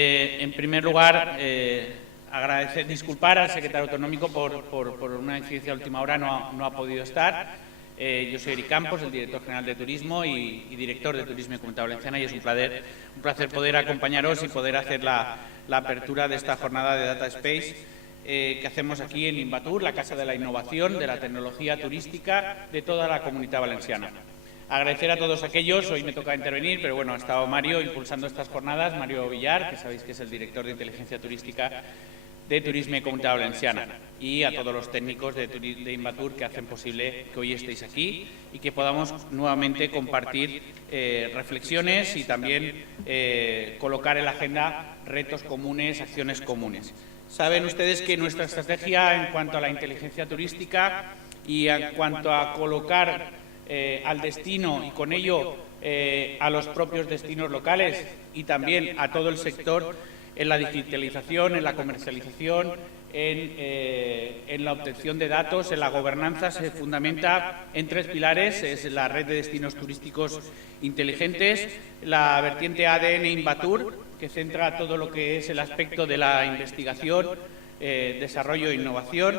En primer lugar, disculpar al secretario autonómico por una incidencia de última hora, no ha podido estar. Yo soy Eric Campos, el director general de Turismo y director de Turismo y Comunidad Valenciana, y es un placer poder acompañaros y poder hacer la apertura de esta jornada de Data Space que hacemos aquí en Invatur, la Casa de la Innovación, de la tecnología turística de toda la Comunidad Valenciana. Agradecer a todos aquellos, hoy me toca intervenir, pero bueno, ha estado Mario impulsando estas jornadas, Mario Villar, que sabéis que es el director de Inteligencia Turística de Turismo y Comunidad Valenciana, y a todos los técnicos de Invatur que hacen posible que hoy estéis aquí y que podamos nuevamente compartir reflexiones y también colocar en la agenda retos comunes, acciones comunes. Saben ustedes que nuestra estrategia en cuanto a la inteligencia turística y en cuanto a colocar al destino y con ello a los propios destinos locales y también a todo el sector en la digitalización, en la comercialización, en la obtención de datos, en la gobernanza, se fundamenta en tres pilares: es la red de destinos turísticos inteligentes, la vertiente ADN Invatur, que centra todo lo que es el aspecto de la investigación, desarrollo e innovación,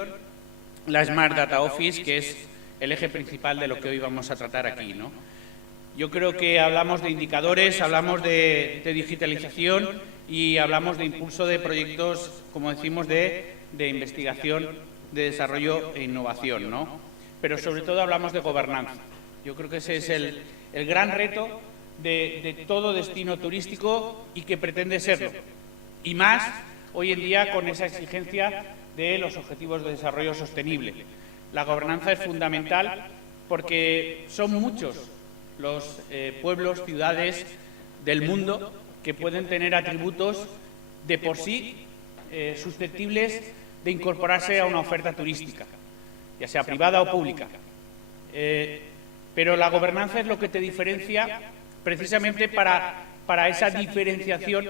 la Smart Data Office, que es el eje principal de lo que hoy vamos a tratar aquí, ¿no? Yo creo que hablamos de indicadores, hablamos de digitalización y hablamos de impulso de proyectos, como decimos, de investigación, de desarrollo e innovación, ¿no? Pero sobre todo hablamos de gobernanza. Yo creo que ese es el gran reto de todo destino turístico y que pretende serlo. Y más hoy en día con esa exigencia de los Objetivos de Desarrollo Sostenible. La gobernanza es fundamental porque son muchos los pueblos, ciudades del mundo que pueden tener atributos de por sí susceptibles de incorporarse a una oferta turística, ya sea privada o pública. Pero la gobernanza es lo que te diferencia precisamente para esa diferenciación,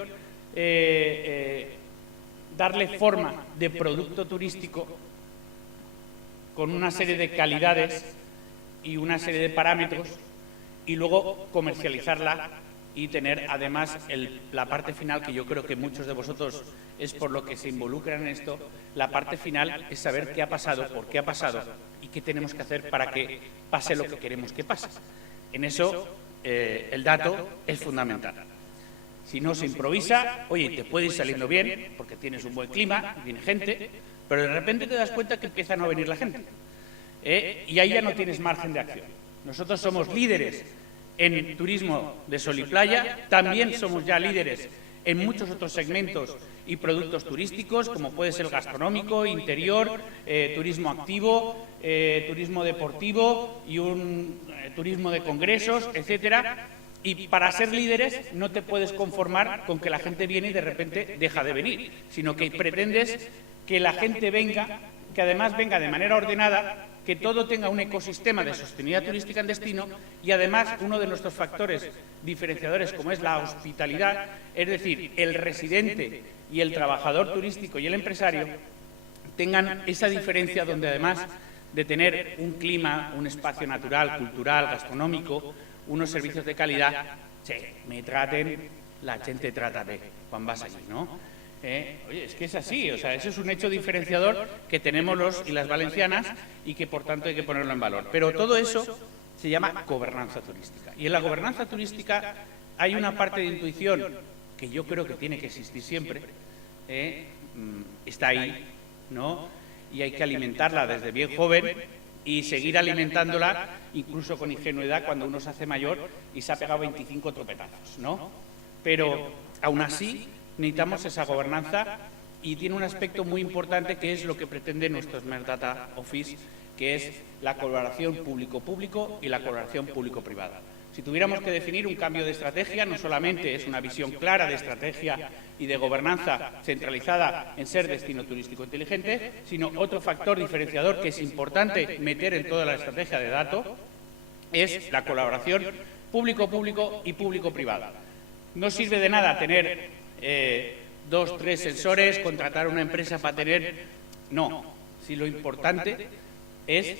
darle forma de producto turístico con una serie de calidades y una serie de parámetros, y luego comercializarla y tener además la parte final, que yo creo que muchos de vosotros es por lo que se involucran en esto. La parte final es saber qué ha pasado, por qué ha pasado y qué tenemos que hacer para que pase lo que queremos que pase. En eso el dato es fundamental. Si no se improvisa, oye, te puede ir saliendo bien porque tienes un buen clima, viene gente, pero de repente te das cuenta que empieza a no venir la gente. Y ahí ya no tienes margen de acción. Nosotros somos líderes en turismo de sol y playa, también somos ya líderes en muchos otros segmentos y productos turísticos, como puede ser el gastronómico, interior, turismo activo, turismo deportivo y un turismo de congresos, etcétera. Y para ser líderes no te puedes conformar con que la gente viene y de repente deja de venir, sino que pretendes que la gente venga, que además venga de manera ordenada, que todo tenga un ecosistema de sostenibilidad turística en destino, y además uno de nuestros factores diferenciadores, como es la hospitalidad, es decir, el residente y el trabajador turístico y el empresario tengan esa diferencia, donde además de tener un clima, un espacio natural, cultural, gastronómico, unos servicios de calidad, me traten, la gente trata de cuando vas allí, ¿no? Oye, es que es así, o sea, eso es un hecho diferenciador que tenemos los y las valencianas y que por tanto hay que ponerlo en valor. Pero todo eso se llama gobernanza turística. Y en la gobernanza turística hay una parte de intuición que yo creo que tiene que existir siempre, está ahí, ¿no? Y hay que alimentarla desde bien joven y seguir alimentándola incluso con ingenuidad cuando uno se hace mayor y se ha pegado 25 tropetazos, ¿no? Pero aún así necesitamos esa gobernanza, y tiene un aspecto muy importante que es lo que pretende nuestro Smart Data Office, que es la colaboración público-público y la colaboración público-privada. Si tuviéramos que definir un cambio de estrategia, no solamente es una visión clara de estrategia y de gobernanza centralizada en ser destino turístico inteligente, sino otro factor diferenciador que es importante meter en toda la estrategia de datos es la colaboración público-público y público-privada. No sirve de nada tener 2, 3 sensores, contratar una empresa para tener... No, si lo importante es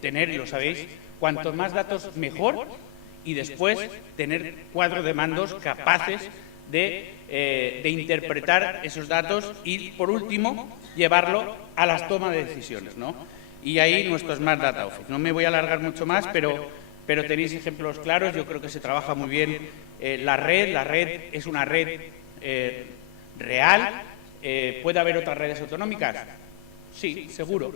tener, y lo sabéis, cuantos más datos mejor, y después tener cuadro de mandos capaces de interpretar esos datos y, por último, llevarlo a las tomas de decisiones, ¿no? Y ahí nuestro Smart Data Office. No me voy a alargar mucho más, pero tenéis ejemplos claros. Yo creo que se trabaja muy bien la red es una red real. ¿Puede haber otras redes autonómicas? Sí, seguro.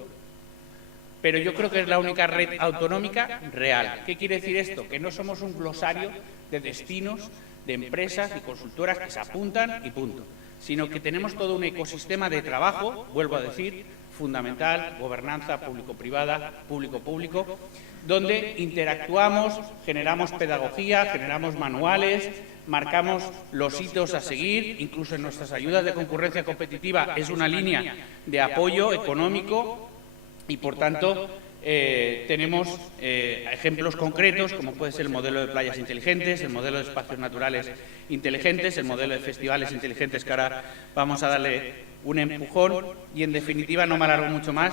Pero yo creo que es la única red autonómica real. ¿Qué quiere decir esto? Que no somos un glosario de destinos, de empresas y consultoras que se apuntan y punto, sino que tenemos todo un ecosistema de trabajo, vuelvo a decir, fundamental, gobernanza público-privada, público-público, donde interactuamos, generamos pedagogía, generamos manuales, marcamos los hitos a seguir, incluso en nuestras ayudas de concurrencia competitiva es una línea de apoyo económico y, por tanto, tenemos ejemplos concretos, como puede ser el modelo de playas inteligentes, el modelo de espacios naturales inteligentes, el modelo de festivales inteligentes, que ahora vamos a darle un empujón y, en definitiva, no me alargo mucho más,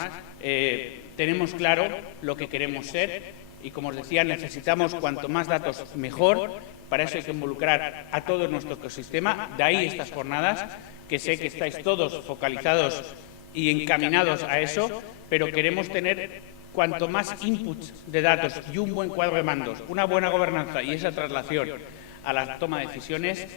tenemos claro lo que queremos ser y, como os decía, necesitamos cuanto más datos mejor. Para eso hay que involucrar a todo nuestro ecosistema. De ahí estas jornadas, que sé que estáis todos focalizados y encaminados a eso, pero queremos tener cuanto más inputs de datos y un buen cuadro de mandos, una buena gobernanza y esa traslación a la toma de decisiones,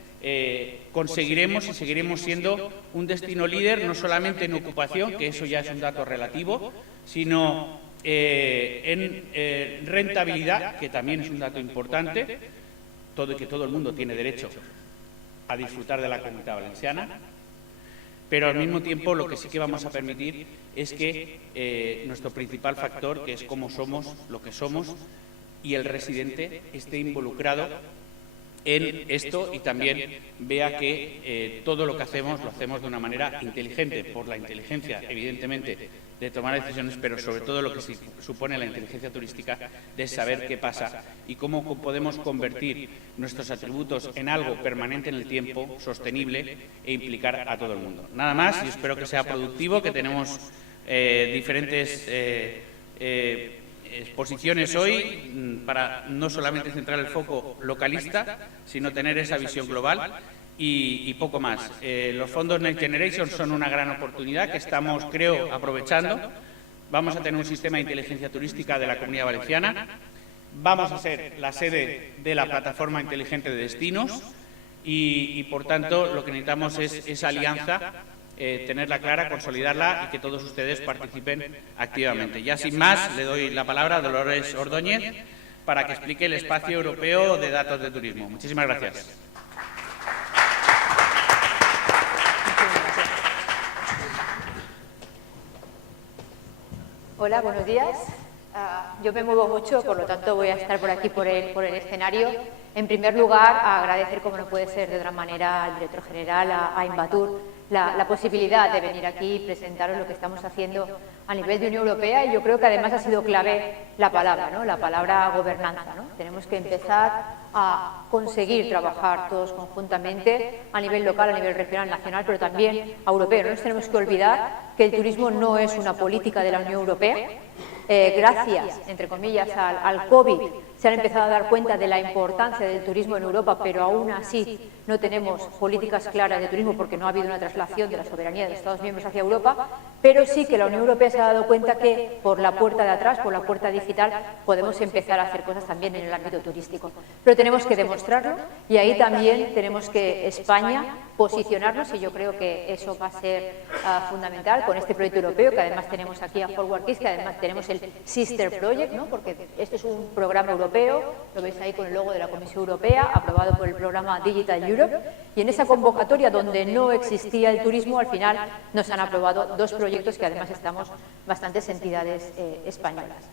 conseguiremos y seguiremos siendo un destino líder, no solamente en ocupación, que eso ya es un dato relativo, sino en rentabilidad, que también es un dato importante, que todo el mundo tiene derecho a disfrutar de la Comunidad Valenciana, pero al mismo tiempo lo que sí que vamos a permitir es que nuestro principal factor, que es cómo somos, lo que somos, y el residente esté involucrado en esto y también vea que todo lo que hacemos lo hacemos de una manera inteligente, por la inteligencia, evidentemente, de tomar decisiones, pero sobre todo lo que supone la inteligencia turística, de saber qué pasa y cómo podemos convertir nuestros atributos en algo permanente en el tiempo, sostenible e implicar a todo el mundo. Nada más, y espero que sea productivo, que tenemos diferentes exposiciones hoy para no solamente centrar el foco localista, sino tener esa visión global y poco más. Los fondos Next Generation son una gran oportunidad que estamos, creo, aprovechando. Vamos a tener un sistema de inteligencia turística de la Comunidad Valenciana. Vamos a ser la sede de la plataforma inteligente de destinos y por tanto, lo que necesitamos es esa alianza, tenerla clara, consolidarla y que todos ustedes participen activamente. Ya sin más, le doy la palabra a Dolores Ordóñez para que explique el espacio europeo de datos de turismo. Muchísimas gracias. Hola, buenos días. Yo me muevo mucho, por lo tanto voy a estar por aquí, por el escenario. En primer lugar, agradecer, como no puede ser de otra manera, al director general, a Invatur, la posibilidad de venir aquí y presentaros lo que estamos haciendo a nivel de Unión Europea, y yo creo que además ha sido clave la palabra, ¿no? La palabra gobernanza, ¿no? Tenemos que empezar a conseguir trabajar todos conjuntamente a nivel local, a nivel regional, nacional, pero también europeo. No nos tenemos que olvidar que el turismo no es una política de la Unión Europea. Gracias, entre comillas, al COVID, se han empezado a dar cuenta de la importancia del turismo en Europa, pero aún así no tenemos políticas claras de turismo porque no ha habido una traslación de la soberanía de los Estados miembros hacia Europa, pero sí que la Unión Europea se ha dado cuenta que por la puerta de atrás, por la puerta digital, podemos empezar a hacer cosas también en el ámbito turístico. Pero tenemos que demostrarlo y ahí también tenemos que España posicionarnos, y yo creo que eso va a ser fundamental con este proyecto europeo, que además tenemos aquí a Forward Kids, que además tenemos el Sister Project, ¿no? Porque esto es un programa europeo, lo veis ahí con el logo de la Comisión Europea, aprobado por el programa Digital Europe, y en esa convocatoria donde no existía el turismo, al final nos han aprobado dos proyectos que además estamos bastantes entidades españolas.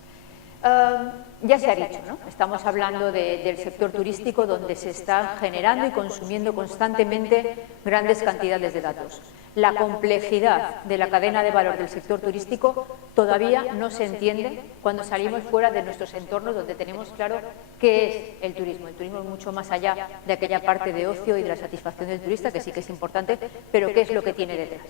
Ya se ha dicho, ¿no? Estamos hablando del sector turístico, donde se están generando y consumiendo constantemente grandes cantidades de datos. La complejidad de la cadena de valor del sector turístico todavía no se entiende cuando salimos fuera de nuestros entornos, donde tenemos claro qué es el turismo. El turismo es mucho más allá de aquella parte de ocio y de la satisfacción del turista, que sí que es importante, pero qué es lo que tiene detrás.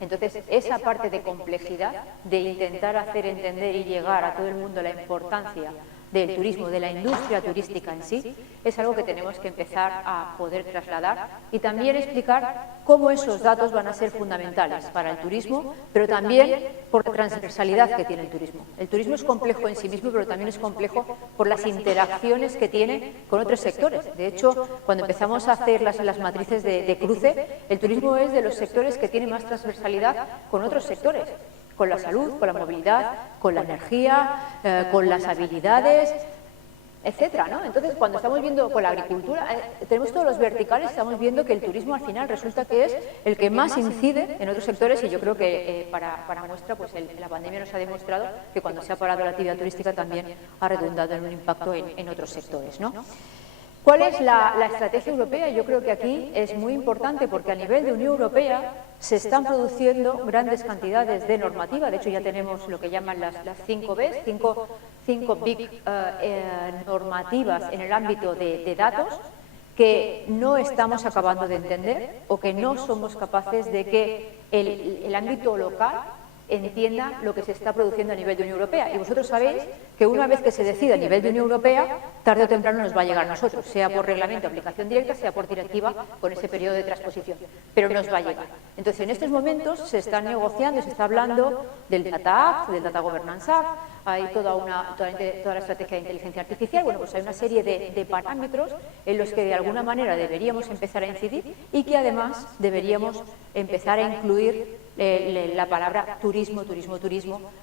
Entonces, esa parte de complejidad, de intentar hacer entender y llegar a todo el mundo la importancia del turismo, de la industria turística en sí, es algo que tenemos que empezar a poder trasladar y también explicar cómo esos datos van a ser fundamentales para el turismo, pero también por la transversalidad que tiene el turismo. El turismo es complejo en sí mismo, pero también es complejo por las interacciones que tiene con otros sectores. De hecho, cuando empezamos a hacer las matrices de cruce, el turismo es de los sectores que tiene más transversalidad con otros sectores, con la salud, con la movilidad, con la energía, con las habilidades, etcétera, ¿no? Entonces, cuando estamos viendo con la agricultura, tenemos todos los verticales, estamos viendo que el turismo al final resulta que es el que más incide en otros sectores y yo creo que para muestra, pues la pandemia nos ha demostrado que cuando se ha parado la actividad turística también ha redundado en un impacto en otros sectores, ¿no? ¿Cuál es la estrategia europea? Yo creo que aquí es muy importante porque a nivel de Unión Europea se están produciendo grandes cantidades de normativa. De hecho, ya tenemos lo que llaman las 5 Bs, cinco big normativas en el ámbito de datos que no estamos acabando de entender o que no somos capaces de que el ámbito local entienda lo que se está produciendo a nivel de Unión Europea. Y vosotros sabéis que una vez que se decida a nivel de Unión Europea, tarde o temprano nos va a llegar a nosotros, sea por reglamento, aplicación directa, sea por directiva, con ese periodo de transposición. Pero nos va a llegar. Entonces, en estos momentos se está negociando, se está hablando del Data Act, del Data Governance Act, hay toda la estrategia de inteligencia artificial. Bueno, pues hay una serie de parámetros en los que de alguna manera deberíamos empezar a incidir y que además deberíamos empezar a incluir la palabra turismo,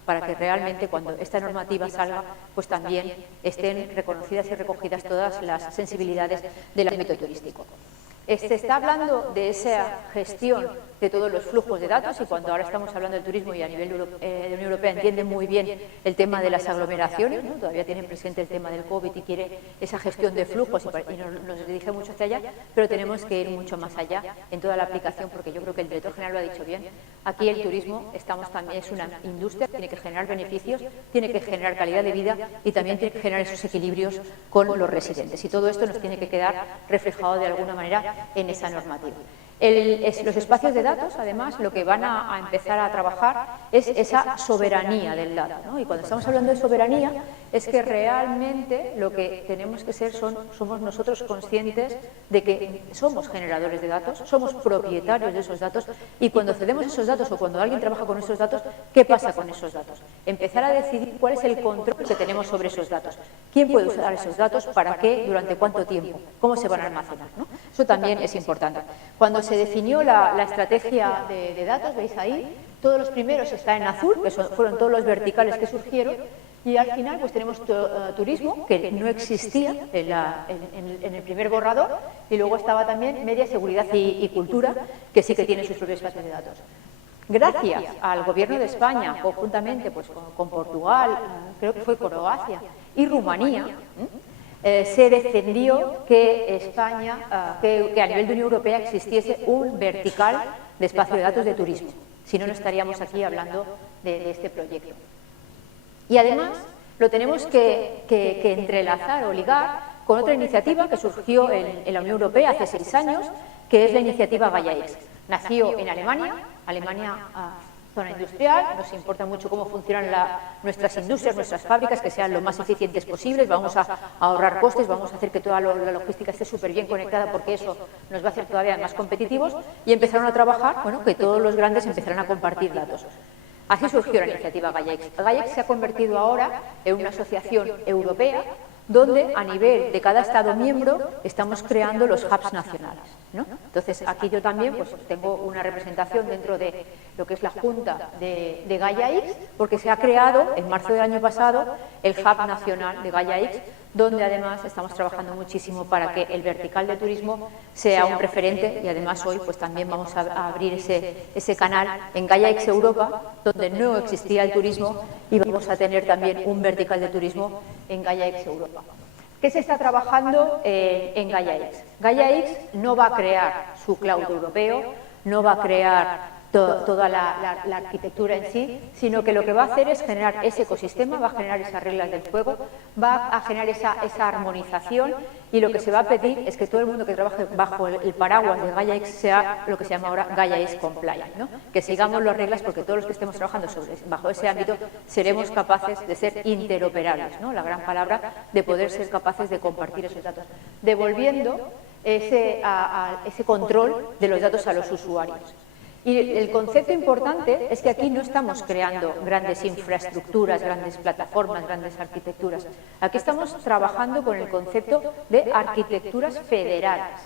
para que realmente cuando esta normativa salga, pues también estén reconocidas y recogidas todas las sensibilidades del ámbito turístico. Se está hablando de esa gestión de todos los flujos de datos y cuando ahora estamos hablando del turismo y a nivel de Unión Europea entienden muy bien el tema de las aglomeraciones, ¿no? Todavía tienen presente el tema del COVID y quiere esa gestión de flujos y nos dirige mucho hacia allá, pero tenemos que ir mucho más allá en toda la aplicación porque yo creo que el director general lo ha dicho bien. Aquí el turismo es una industria, tiene que generar beneficios, tiene que generar calidad de vida y también tiene que generar esos equilibrios con los residentes y todo esto nos tiene que quedar reflejado de alguna manera en esa normativa. Los espacios de datos, además, lo que van a empezar a trabajar es esa soberanía del dato, ¿no? Y cuando estamos hablando de soberanía, es que realmente lo que tenemos que ser somos nosotros conscientes de que somos generadores de datos, somos propietarios de esos datos y cuando cedemos esos datos o cuando alguien trabaja con esos datos, ¿qué pasa con esos datos? Empezar a decidir cuál es el control que tenemos sobre esos datos, quién puede usar esos datos, para qué, durante cuánto tiempo, cómo se van a almacenar, ¿no? Eso también es importante. Cuando se definió la estrategia de datos, veis ahí, todos los primeros están en azul, que fueron todos los verticales que surgieron, y al final pues tenemos turismo, que no existía en el primer borrador, y luego estaba también media, seguridad y cultura, que sí que tiene sus propios espacios de datos. Gracias al Gobierno de España, conjuntamente pues, con Portugal, creo que fue Croacia y Rumanía, se defendió que España, que a nivel de Unión Europea existiese un vertical de espacio de datos de turismo. Si no, no estaríamos aquí hablando de este proyecto. Y además lo tenemos que entrelazar o ligar con otra iniciativa que surgió en la Unión Europea hace 6 años, que es la iniciativa Gaia-X. Nació en Alemania, zona industrial, nos importa mucho cómo funcionan nuestras industrias, nuestras fábricas, que sean lo más eficientes posibles, vamos a ahorrar costes, vamos a hacer que toda la logística esté súper bien conectada porque eso nos va a hacer todavía más competitivos y empezaron a trabajar, bueno, que todos los grandes empezaron a compartir datos. Así surgió la iniciativa Gaia-X. Gaia-X se ha convertido ahora en una asociación europea donde a nivel de cada Estado miembro estamos creando los hubs nacionales, ¿no? Entonces, aquí yo también pues, tengo una representación dentro de lo que es la Junta de Gaia-X, porque se ha creado en marzo del año pasado el Hub Nacional de Gaia-X, donde además estamos trabajando muchísimo para que el vertical de turismo sea un referente y además hoy pues también vamos a abrir ese canal en Gaia-X Europa, donde no existía el turismo y vamos a tener también un vertical de turismo en Gaia-X Europa. ¿Qué se está trabajando en Gaia-X? Gaia-X no va a crear su cloud europeo, no va a crear toda la arquitectura en sí, sino que lo que va a hacer es generar ese ecosistema, va a generar esas reglas del juego, va a generar esa armonización, y lo que se va a pedir es que todo el mundo que trabaje bajo el paraguas de Gaia X sea lo que se llama ahora Gaia X Compliant, ¿no? Que sigamos las reglas, porque todos los que estemos trabajando bajo ese ámbito seremos capaces de ser interoperables, ¿no? La gran palabra de poder ser capaces de compartir esos datos, devolviendo ese control de los datos a los usuarios. Y el concepto importante es que aquí no estamos creando grandes infraestructuras, grandes plataformas, grandes arquitecturas. Aquí estamos trabajando con el concepto de arquitecturas federadas,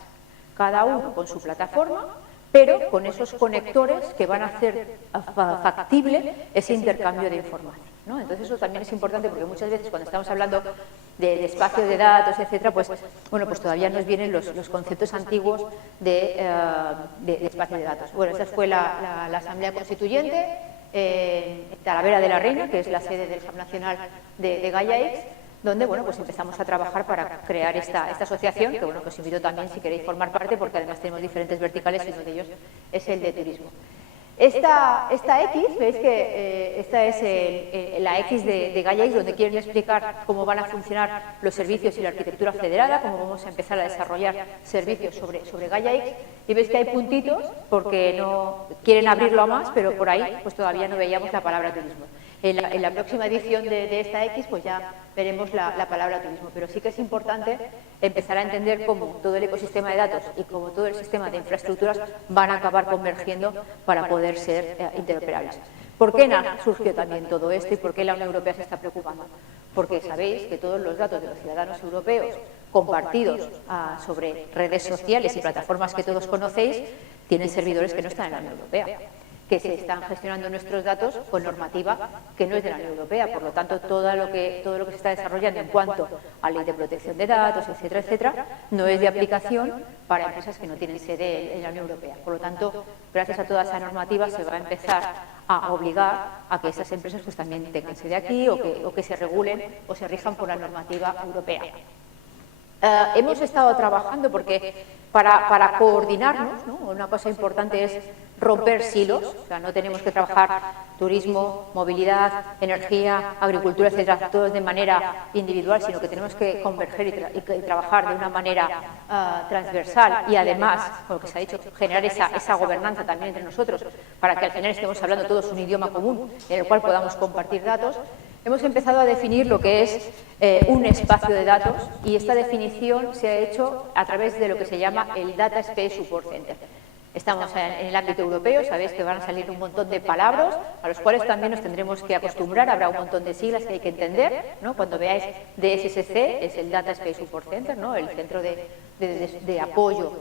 cada uno con su plataforma, pero con esos conectores que van a hacer factible ese intercambio de información, ¿no? Entonces eso también es importante, porque muchas veces cuando estamos hablando de espacio de datos, etcétera, pues todavía nos vienen los conceptos antiguos de espacio de datos. Bueno, esa fue la Asamblea Constituyente en Talavera de la Reina, que es la sede del Hub Nacional de Gaia X, donde pues empezamos a trabajar para crear esta asociación, que que os invito también si queréis formar parte, porque además tenemos diferentes verticales y uno de ellos es el de turismo. Esta X, veis que esta es la X de Gaia X, donde quieren explicar cómo van a funcionar los servicios y la arquitectura federada, cómo vamos a empezar a desarrollar servicios sobre Gaia X, y veis que hay puntitos porque no quieren abrirlo a más, pero por ahí pues todavía no veíamos la palabra turismo. En la próxima edición de esta X pues ya veremos la palabra turismo, pero sí que es importante empezar a entender cómo todo el ecosistema de datos y cómo todo el sistema de infraestructuras van a acabar convergiendo para poder ser interoperables. ¿Por qué surgió también todo esto y por qué la Unión Europea se está preocupando? Porque sabéis que todos los datos de los ciudadanos europeos compartidos sobre redes sociales y plataformas que todos conocéis tienen servidores que no están en la Unión Europea, que se están gestionando nuestros datos con normativa que no es de la Unión Europea. Por lo tanto, todo lo que se está desarrollando en cuanto a ley de protección de datos, etcétera, etcétera, no es de aplicación para empresas que no tienen sede en la Unión Europea. Por lo tanto, gracias a toda esa normativa se va a empezar a obligar a que esas empresas pues también tengan sede aquí o que se regulen o se rijan por la normativa europea. Hemos estado trabajando porque para coordinarnos, ¿no? Una cosa importante es romper silos, o sea, no tenemos que trabajar turismo, movilidad, energía, agricultura, etcétera, todos de manera individual, sino que tenemos que converger y trabajar de una manera transversal y además, como que se ha dicho, generar esa gobernanza también entre nosotros para que al final estemos hablando todos un idioma común en el cual podamos compartir datos. Hemos empezado a definir lo que es un espacio de datos, y esta definición se ha hecho a través de lo que se llama el Data Space Support Center. Estamos en el ámbito europeo, sabéis que van a salir un montón de palabras a los cuales también nos tendremos que acostumbrar, habrá un montón de siglas que hay que entender, ¿no? Cuando veáis DSSC, es el Data Space Support Center, ¿no? El centro de apoyo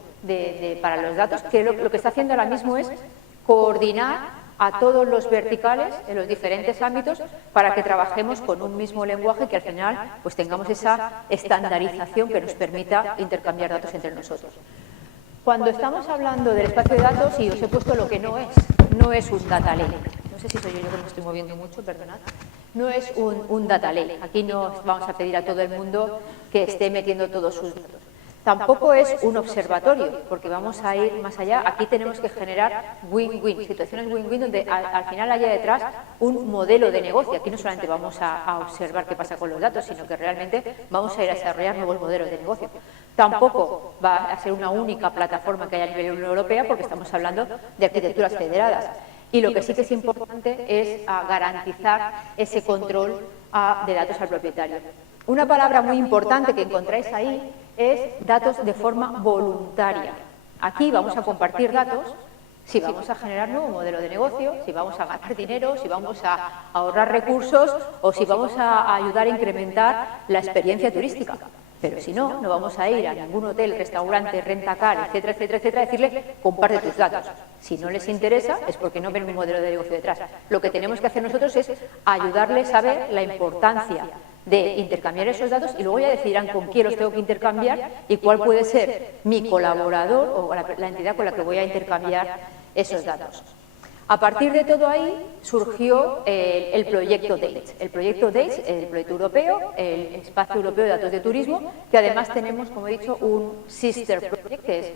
para los datos, que lo que está haciendo ahora mismo es coordinar a todos los verticales en los diferentes ámbitos para que trabajemos con un mismo lenguaje, que al final pues tengamos esa estandarización que nos permita intercambiar datos entre nosotros. Cuando estamos hablando del espacio de datos, y os he puesto lo que no es un data lake. No sé si soy yo que me estoy moviendo mucho, perdonad. No es un data lake. Aquí no vamos a pedir a todo el mundo que esté metiendo todos sus datos. Tampoco es un observatorio, porque vamos a ir más allá. Aquí tenemos que generar win-win, situaciones win-win donde al final haya detrás un modelo de negocio. Aquí no solamente vamos a observar qué pasa con los datos, sino que realmente vamos a ir a desarrollar nuevos modelos de negocio. Tampoco va a ser una única plataforma que haya a nivel de la Unión Europea, porque estamos hablando de arquitecturas federadas. Y lo que sí que es importante es garantizar ese control de datos al propietario. Una palabra muy importante que encontráis ahí es datos de forma voluntaria. Aquí vamos a compartir datos si vamos a generar nuevo modelo de negocio, si vamos a ganar dinero, si vamos a ahorrar recursos o si vamos a ayudar a incrementar la experiencia turística. Pero si no, no vamos a ir a ningún hotel, restaurante, rentacar, etcétera, etcétera, etcétera, a decirle, comparte tus datos. Si no les interesa, es porque no ven un modelo de negocio detrás. Lo que tenemos que hacer nosotros es ayudarles a ver la importancia de intercambiar esos datos, y luego ya decidirán con quién los tengo que intercambiar y cuál puede ser mi colaborador o la entidad con la que voy a intercambiar esos datos. A partir de todo ahí surgió el proyecto DATES. El proyecto DATES, el proyecto europeo, el Espacio Europeo de Datos de Turismo, que además tenemos, como he dicho, un sister project, que es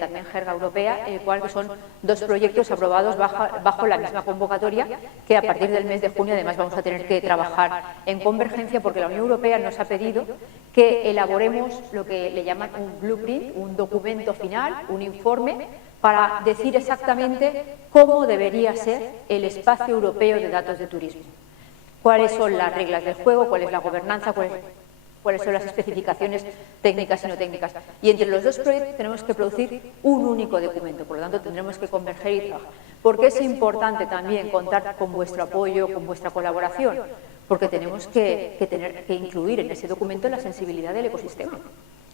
también jerga europea, el cual son 2 proyectos aprobados bajo la misma convocatoria, que a partir del mes de junio además vamos a tener que trabajar en convergencia, porque la Unión Europea nos ha pedido que elaboremos lo que le llaman un blueprint, un documento final, un informe, para decir exactamente cómo debería ser el espacio europeo de datos de turismo. Cuáles son las reglas del juego, cuál es la gobernanza, cuáles son las especificaciones técnicas y no técnicas. Y entre los 2 proyectos tenemos que producir un único documento, por lo tanto tendremos que converger y trabajar. ¿Por qué es importante también contar con vuestro apoyo, con vuestra colaboración? Porque tenemos que incluir en ese documento la sensibilidad del ecosistema.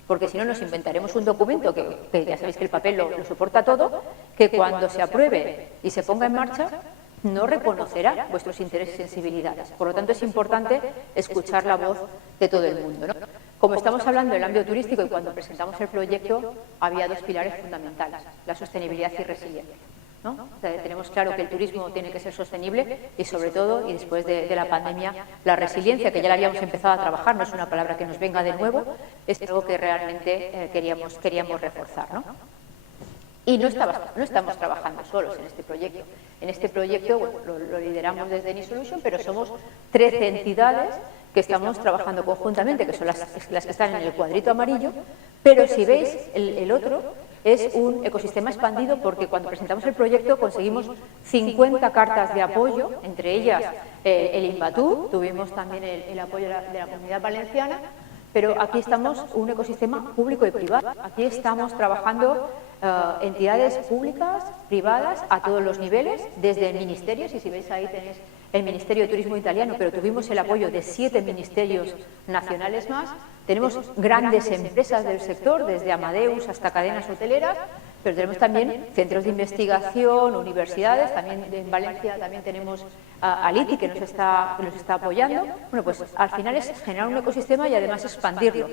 Porque si no nos inventaremos un documento que ya sabéis que el papel lo soporta todo, que cuando se apruebe y se ponga en marcha no reconocerá vuestros intereses y sensibilidades. Por lo tanto, es importante escuchar la voz de todo el mundo, ¿no? Como estamos hablando del ámbito turístico y cuando presentamos el proyecto, había 2 pilares fundamentales, la sostenibilidad y resiliencia, ¿no? O sea, tenemos claro que el turismo tiene que ser sostenible y, sobre todo, y después de la pandemia, la resiliencia, que ya la habíamos empezado a trabajar, no es una palabra que nos venga de nuevo, es algo que realmente queríamos reforzar, ¿no? Y no estamos trabajando solos en este proyecto. En este proyecto, bueno, lo lideramos desde Nisolution, pero somos 13 entidades que estamos trabajando conjuntamente, que son las que están en el cuadrito amarillo, pero si veis el otro es un ecosistema expandido, porque cuando presentamos el proyecto conseguimos 50 cartas de apoyo, entre ellas el Invatur, tuvimos también el apoyo de la Comunidad Valenciana, pero aquí estamos un ecosistema público y privado. Aquí estamos trabajando entidades públicas, privadas, a todos los niveles, desde ministerios, y si veis ahí tenéis el Ministerio de Turismo italiano, pero tuvimos el apoyo de 7 ministerios nacionales más. Tenemos grandes empresas del sector, desde Amadeus hasta cadenas hoteleras, pero tenemos también centros de investigación, universidades, también en Valencia también tenemos a LITI que nos está apoyando. Bueno, pues al final es generar un ecosistema y además expandirlo.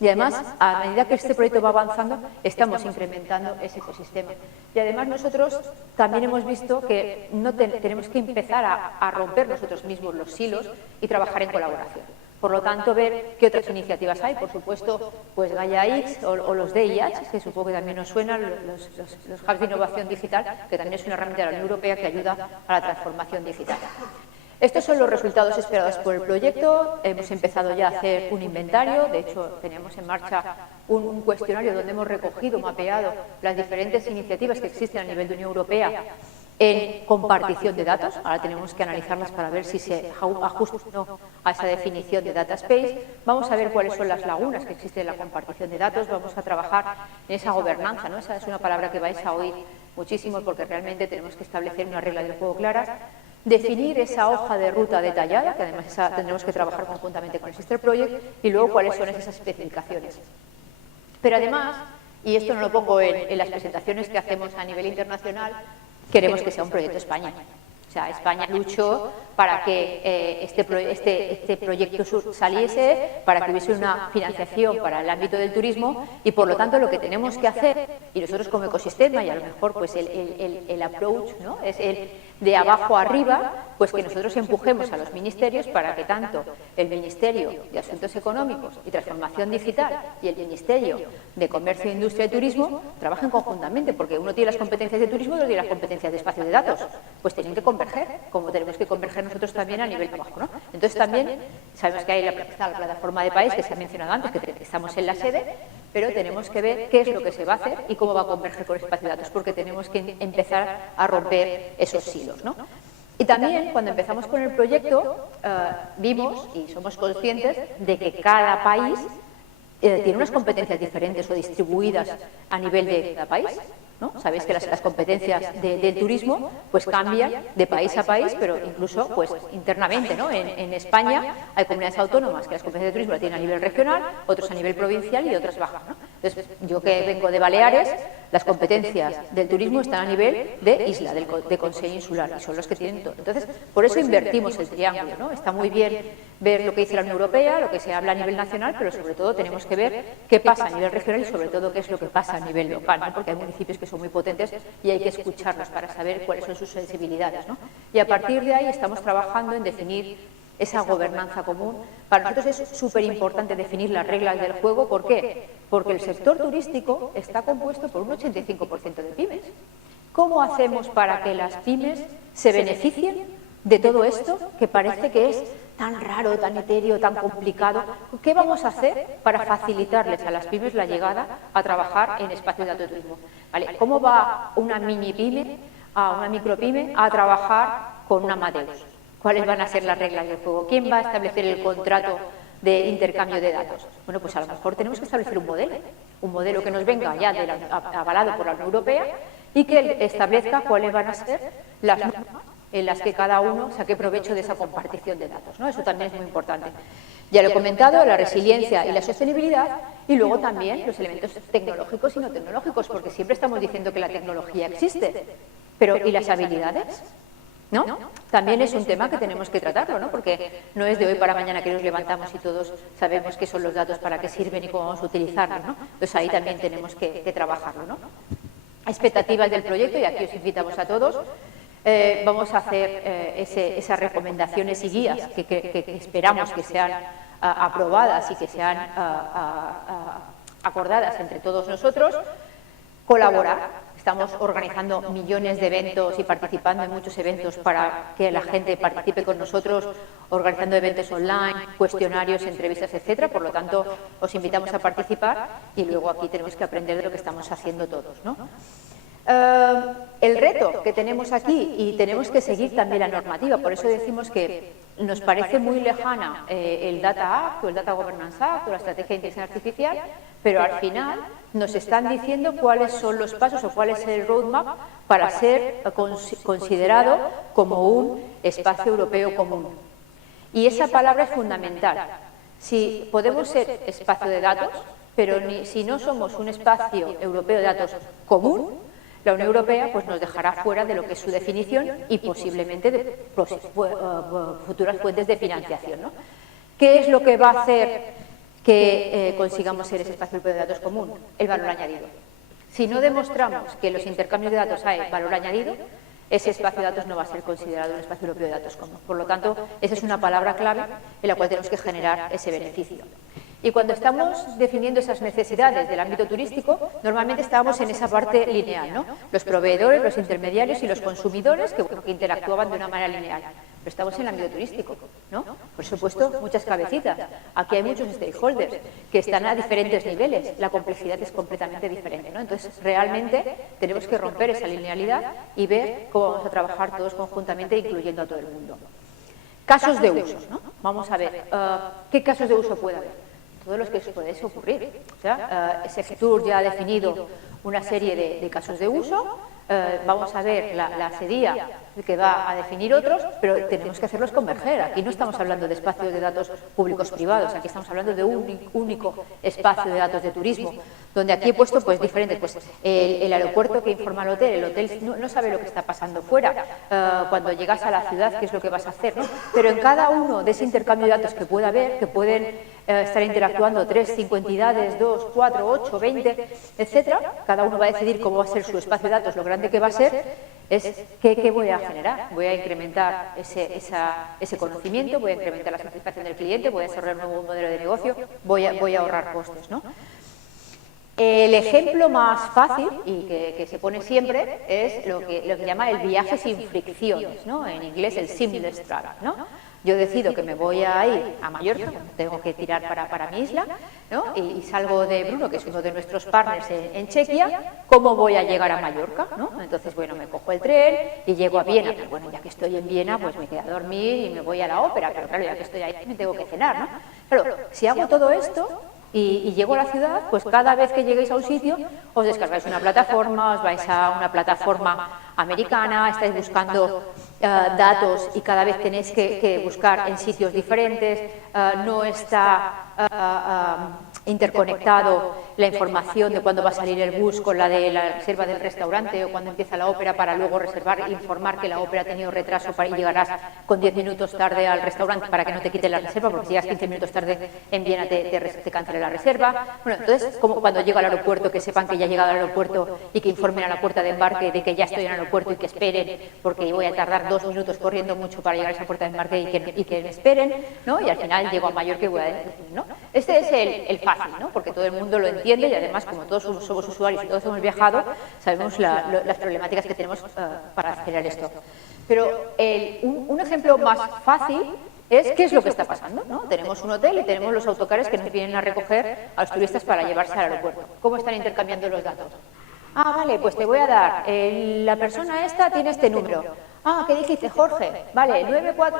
Y además, a medida que este proyecto va avanzando, estamos incrementando ese ecosistema. Y además nosotros también hemos visto que no tenemos que empezar a romper nosotros mismos los silos y trabajar en colaboración. Por lo tanto, ver qué otras iniciativas hay, por supuesto, pues Gaia X o los DIH, que supongo que también nos suenan, los hubs de innovación digital, que también es una herramienta de la Unión Europea que ayuda a la transformación digital. Estos son los resultados esperados por el proyecto. Hemos empezado ya a hacer un inventario, de hecho tenemos en marcha un cuestionario donde hemos recogido, mapeado las diferentes iniciativas que existen a nivel de Unión Europea en compartición de datos. Ahora tenemos que analizarlas para ver si se ajusta o no a esa definición de data space. Vamos a ver cuáles son las lagunas que existen en la compartición de datos. Vamos a trabajar en esa gobernanza, ¿no? Esa es una palabra que vais a oír muchísimo, porque realmente tenemos que establecer una regla del juego claras. Definir esa hoja de ruta detallada, que además tendremos que trabajar conjuntamente con el Sister Project, y luego cuáles son esas especificaciones. Pero además, y esto no lo pongo en las presentaciones que hacemos a nivel internacional, queremos que sea un proyecto España. O sea, España luchó para que este proyecto saliese, para que hubiese una financiación para el ámbito del turismo, y por lo tanto lo que tenemos que hacer, y nosotros como ecosistema, y a lo mejor pues el approach, ¿no? Es el de abajo arriba, pues que nosotros empujemos a los ministerios para que tanto el Ministerio de Asuntos Económicos y Transformación Digital y el Ministerio de Comercio, Industria y Turismo trabajen conjuntamente, porque uno tiene las competencias de turismo y otro tiene las competencias de espacio de datos, pues tienen que converger, como tenemos que converger nosotros también a nivel de abajo, ¿no? Entonces también sabemos que hay la plataforma de país que se ha mencionado antes, que estamos en la sede, pero tenemos que ver qué es lo que se va a hacer y cómo va a converger con el espacio de datos, porque tenemos que empezar a romper esos silos, ¿no? Y también, cuando empezamos con el proyecto, vimos y somos conscientes de que cada país tiene unas competencias diferentes o distribuidas a nivel de cada país, ¿no? Sabéis que las competencias del turismo pues cambian de país a país, pero incluso pues internamente, ¿no? En España hay comunidades autónomas que las competencias de turismo las tienen a nivel regional, otros a nivel provincial y otras bajas, ¿no? Entonces, yo que vengo de Baleares, las competencias del turismo están a nivel de isla, de Consell Insular, y son los que tienen todo. Entonces, por eso invertimos el triángulo, ¿no? Está muy bien ver lo que dice la Unión Europea, lo que se habla a nivel nacional, pero sobre todo tenemos que ver qué pasa a nivel regional y sobre todo qué es lo que pasa a nivel local, ¿no? Porque hay municipios que son muy potentes y hay que escucharlos para saber cuáles son sus sensibilidades, ¿no? Y a partir de ahí estamos trabajando en definir esa gobernanza común. Para nosotros es súper importante definir las reglas del juego. ¿Por qué? Porque el sector turístico está compuesto por un 85% de pymes. ¿Cómo hacemos para que las pymes se beneficien de todo esto que parece que es tan raro, tan etéreo, tan complicado? ¿Qué vamos a hacer para facilitarles a las pymes la llegada a trabajar en espacios de alto turismo? ¿Vale? ¿Cómo va una mini pyme, una micropyme, a trabajar con un Amadeus? ¿Cuáles van a ser las reglas del juego? ¿Quién va a establecer el contrato de intercambio de datos? Bueno, pues a lo mejor tenemos que establecer un modelo que nos venga ya avalado por la Unión Europea y que establezca cuáles van a ser las normas en las que cada uno saque provecho de esa compartición de datos, ¿no? Eso también es muy importante. Ya lo he comentado, la resiliencia y la sostenibilidad, y luego también los elementos tecnológicos y no tecnológicos, porque siempre estamos diciendo que la tecnología existe, pero ¿y las habilidades? ¿No? También es un tema que tenemos que tratarlo, ¿no? Porque no es de hoy para mañana que nos levantamos y todos sabemos qué son los datos, para qué sirven y cómo vamos a utilizarlos, ¿no? Entonces ahí también tenemos que trabajarlo, ¿no? Expectativas del proyecto, y aquí os invitamos a todos. Vamos a hacer esas recomendaciones y guías que esperamos que sean aprobadas y que sean acordadas entre todos nosotros. Colaborar. Estamos organizando millones de eventos y participando en muchos eventos para que la gente participe con nosotros, organizando eventos online, cuestionarios, entrevistas, etcétera. Por lo tanto, os invitamos a participar y luego aquí tenemos que aprender de lo que estamos haciendo todos, ¿no? El reto que tenemos aquí, y tenemos que seguir también la normativa, por eso decimos que nos parece muy lejana el Data Act o el Data Governance Act o la Estrategia de Inteligencia Artificial, pero al final nos están diciendo cuáles son los pasos o cuál es el roadmap para ser considerado como un espacio europeo común. Y esa palabra es fundamental. Si podemos ser espacio de datos, pero si no somos un espacio europeo de datos común, la Unión Europea pues nos dejará fuera de lo que es su definición y posiblemente de futuras fuentes de financiación, ¿no? ¿Qué es lo que va a hacer que consigamos ser ese espacio europeo de datos común? El valor añadido. Si no demostramos que en los intercambios de datos hay valor añadido, ese espacio de datos no va a ser considerado un espacio europeo de datos común. Por lo tanto, esa es una palabra clave en la cual tenemos que generar ese beneficio. Y cuando estamos definiendo esas necesidades del ámbito turístico, normalmente estábamos en esa parte lineal, ¿no? Los proveedores, los intermediarios y los consumidores que interactuaban de una manera lineal. Pero estamos en el ámbito turístico, ¿no? Por supuesto, muchas cabecitas. Aquí hay muchos stakeholders que están a diferentes niveles. La complejidad es completamente diferente, ¿no? Entonces, realmente tenemos que romper esa linealidad y ver cómo vamos a trabajar todos conjuntamente, incluyendo a todo el mundo. Casos de uso, ¿no? Vamos a ver, ¿qué casos de uso puede haber? Todos los que os podéis ocurrir. O sea, Sectur ya ha definido una serie de casos de uso, vamos a ver la CEDIA que va a definir otros, pero tenemos que hacerlos converger. Aquí no estamos hablando de espacios de datos públicos privados, aquí estamos hablando de un único espacio de datos de turismo, donde aquí he puesto pues diferentes, pues el aeropuerto que informa al hotel, el hotel no sabe lo que está pasando fuera, cuando llegas a la ciudad qué es lo que vas a hacer, ¿no? Pero en cada uno de ese intercambio de datos que pueda haber, que pueden estar interactuando 3, 5 entidades, 2, 4, 8, 20, etcétera, cada uno va a decidir cómo va a ser su espacio de datos, lo grande que va a ser, es qué voy a generar. Voy a incrementar ese conocimiento, voy a incrementar la satisfacción del cliente, voy a desarrollar un nuevo modelo de negocio, voy a ahorrar costes, ¿no? El ejemplo más fácil y que se pone siempre es lo que llama el viaje sin fricciones, ¿no? En inglés el seamless travel, ¿no? Yo decido que me voy a ir a Mallorca, tengo que tirar para mi isla, ¿no? Y salgo de Brno, que es uno de nuestros partners en Chequia. ¿Cómo voy a llegar a Mallorca, ¿no? Entonces, bueno, me cojo el tren y llego a Viena. Pero bueno, ya que estoy en Viena, pues me quedo a dormir y me voy a la ópera. Pero claro, ya que estoy ahí, me tengo que cenar, ¿no? Claro, si hago todo esto y llego a la ciudad, pues cada vez que lleguéis a un sitio, os descargáis una plataforma, os vais a una plataforma americana, estáis buscando datos y cada vez tenéis que buscar en sitios diferentes, no está interconectado la información de cuándo va a salir el bus con la de la reserva del restaurante o cuándo empieza la ópera para luego reservar e informar que la ópera ha tenido retraso y llegarás con 10 minutos tarde al restaurante para que no te quiten la reserva, porque si llegas 15 minutos tarde en Viena te cancele la reserva. Bueno, entonces, como cuando llego al aeropuerto, que sepan que ya he llegado al aeropuerto y que informen a la puerta de embarque de que ya estoy en el aeropuerto y que esperen, porque voy a tardar 2 minutos corriendo mucho para llegar a esa puerta de embarque y que me esperen, ¿no? Y al final llego a Mallorca y voy a decir, ¿no? Este es el fácil, ¿no? Porque todo el mundo lo entiende y además, como todos somos usuarios y todos hemos viajado, sabemos las problemáticas que tenemos para acelerar esto. Pero un ejemplo más fácil es qué es lo que está pasando, ¿no? Tenemos un hotel y tenemos los autocares que nos vienen a recoger a los turistas para llevarse al aeropuerto. ¿Cómo están intercambiando los datos? Ah, vale, pues te voy a dar, la persona esta tiene este número. Ah, ¿qué dijiste, Jorge? Vale, 94,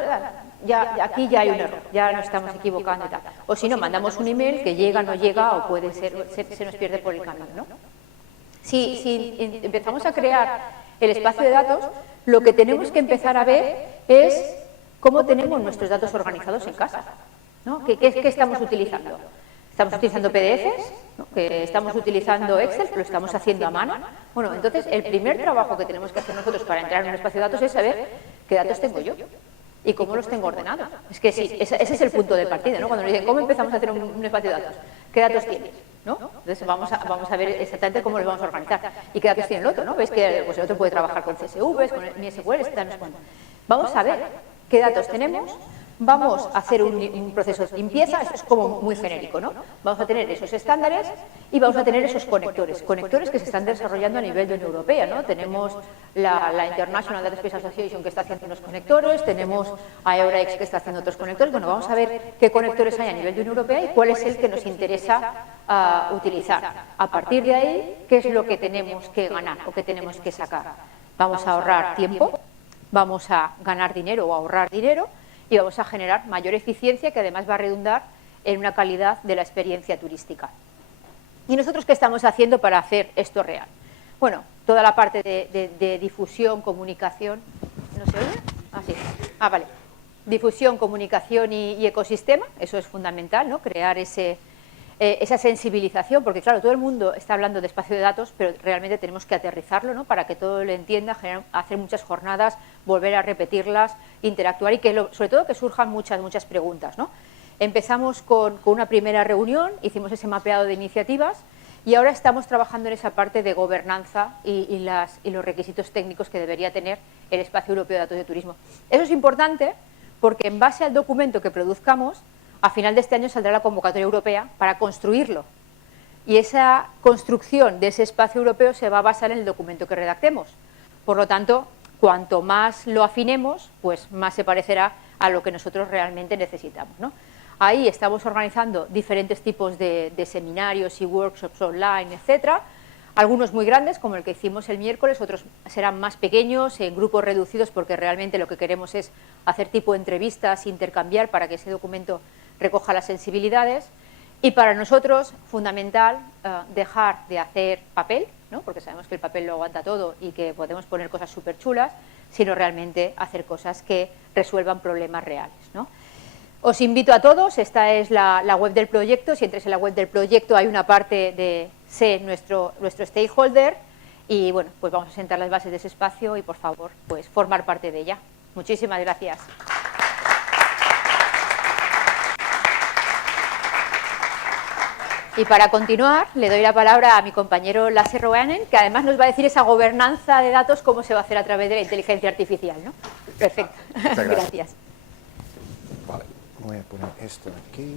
ya, aquí ya hay un error, ya nos estamos equivocando y tal. O si no, mandamos un email que llega, no llega o puede ser, se nos pierde por el camino, ¿no? Si empezamos a crear el espacio de datos, lo que tenemos que empezar a ver es cómo tenemos nuestros datos organizados en casa, ¿no? ¿Qué estamos utilizando? ¿Estamos utilizando PDFs? ¿No? ¿Que estamos utilizando Excel? ¿Lo estamos haciendo a mano? Bueno, entonces el primer trabajo que tenemos que hacer nosotros para entrar en un espacio de datos es saber qué datos tengo yo y cómo los tengo ordenados. Es que sí, ese es el punto de partida, ¿no? Cuando nos dicen, ¿cómo empezamos a hacer un espacio de datos? ¿Qué datos tienes? ¿No? Entonces vamos a ver exactamente cómo los vamos a organizar. ¿Y qué datos tiene el otro? ¿No? Veis que pues el otro puede trabajar con CSVs, con MySQL, vamos a ver qué datos tenemos. Vamos a hacer un proceso de limpieza, eso es como muy genérico, ¿no? Vamos a tener esos estándares y vamos a tener esos conectores que se están desarrollando a nivel de Unión Europea, ¿no? Tenemos la International Data Space Association que está haciendo unos conectores, tenemos a Eurex que está haciendo otros conectores. Bueno, vamos a ver qué conectores hay a nivel de Unión Europea y cuál es el que nos interesa utilizar. A partir de ahí, ¿qué es lo que tenemos que ganar o que tenemos que sacar? Vamos a ahorrar tiempo, vamos a ganar dinero o ahorrar dinero, y vamos a generar mayor eficiencia que además va a redundar en una calidad de la experiencia turística. ¿Y nosotros qué estamos haciendo para hacer esto real? Bueno, toda la parte de difusión, comunicación... ¿No se oye? Ah, sí. Ah, vale. Difusión, comunicación y ecosistema, eso es fundamental, ¿no? Crear esa sensibilización, porque claro, todo el mundo está hablando de espacio de datos, pero realmente tenemos que aterrizarlo, ¿no? Para que todo lo entienda, hacer muchas jornadas, volver a repetirlas, interactuar y que sobre todo que surjan muchas preguntas, ¿no? Empezamos con una primera reunión, hicimos ese mapeado de iniciativas y ahora estamos trabajando en esa parte de gobernanza y los requisitos técnicos que debería tener el Espacio Europeo de Datos de Turismo. Eso es importante porque en base al documento que produzcamos, a final de este año saldrá la convocatoria europea para construirlo. Y esa construcción de ese espacio europeo se va a basar en el documento que redactemos. Por lo tanto, cuanto más lo afinemos, pues más se parecerá a lo que nosotros realmente necesitamos, ¿no? Ahí estamos organizando diferentes tipos de seminarios y workshops online, etcétera. Algunos muy grandes, como el que hicimos el miércoles, otros serán más pequeños, en grupos reducidos, porque realmente lo que queremos es hacer tipo entrevistas, intercambiar para que ese documento recoja las sensibilidades. Y para nosotros, fundamental, dejar de hacer papel, ¿no? Porque sabemos que el papel lo aguanta todo y que podemos poner cosas súper chulas, sino realmente hacer cosas que resuelvan problemas reales, ¿no? Os invito a todos, esta es la web del proyecto, si entréis en la web del proyecto hay una parte de sé nuestro stakeholder y bueno, pues vamos a sentar las bases de ese espacio y por favor, pues formar parte de ella. Muchísimas gracias. Y para continuar, le doy la palabra a mi compañero Lasse Roanen, que además nos va a decir esa gobernanza de datos, cómo se va a hacer a través de la inteligencia artificial, ¿no? Perfecto. Gracias. Vale, voy a poner esto aquí.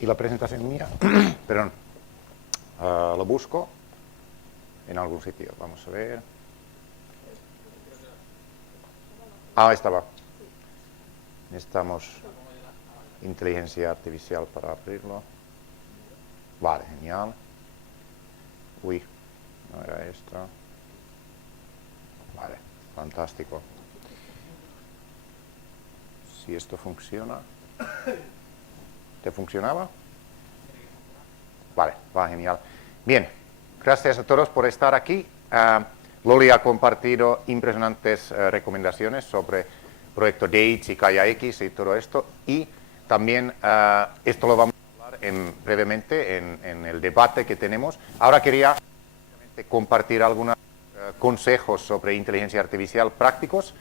Y la presentación mía, perdón, lo busco en algún sitio, vamos a ver. Ah, estaba. Necesitamos inteligencia artificial para abrirlo. Vale, genial. Uy, no era esto. Vale, fantástico. Si esto funciona. ¿Te funcionaba? Vale, va genial. Bien, gracias a todos por estar aquí. Loli ha compartido impresionantes recomendaciones sobre proyecto DATE y KayaX y todo esto. Y también esto lo vamos a hablar brevemente en el debate que tenemos. Ahora quería compartir algunos consejos sobre inteligencia artificial prácticos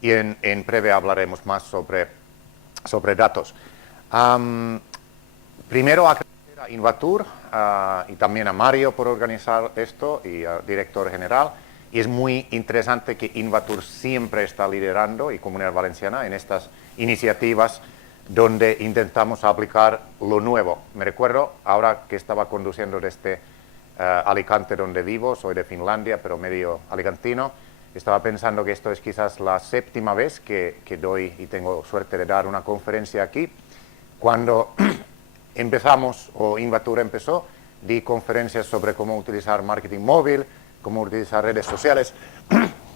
y en breve hablaremos más sobre datos. Primero agradecer a Invatur y también a Mario por organizar esto y al director general. Y es muy interesante que Invatur siempre está liderando y Comunidad Valenciana en estas iniciativas donde intentamos aplicar lo nuevo. Me recuerdo, ahora que estaba conduciendo desde Alicante, donde vivo, soy de Finlandia, pero medio alicantino, estaba pensando que esto es quizás la 7ª vez que doy y tengo suerte de dar una conferencia aquí. Cuando empezamos, o Invatur empezó, di conferencias sobre cómo utilizar marketing móvil, cómo utilizar redes sociales,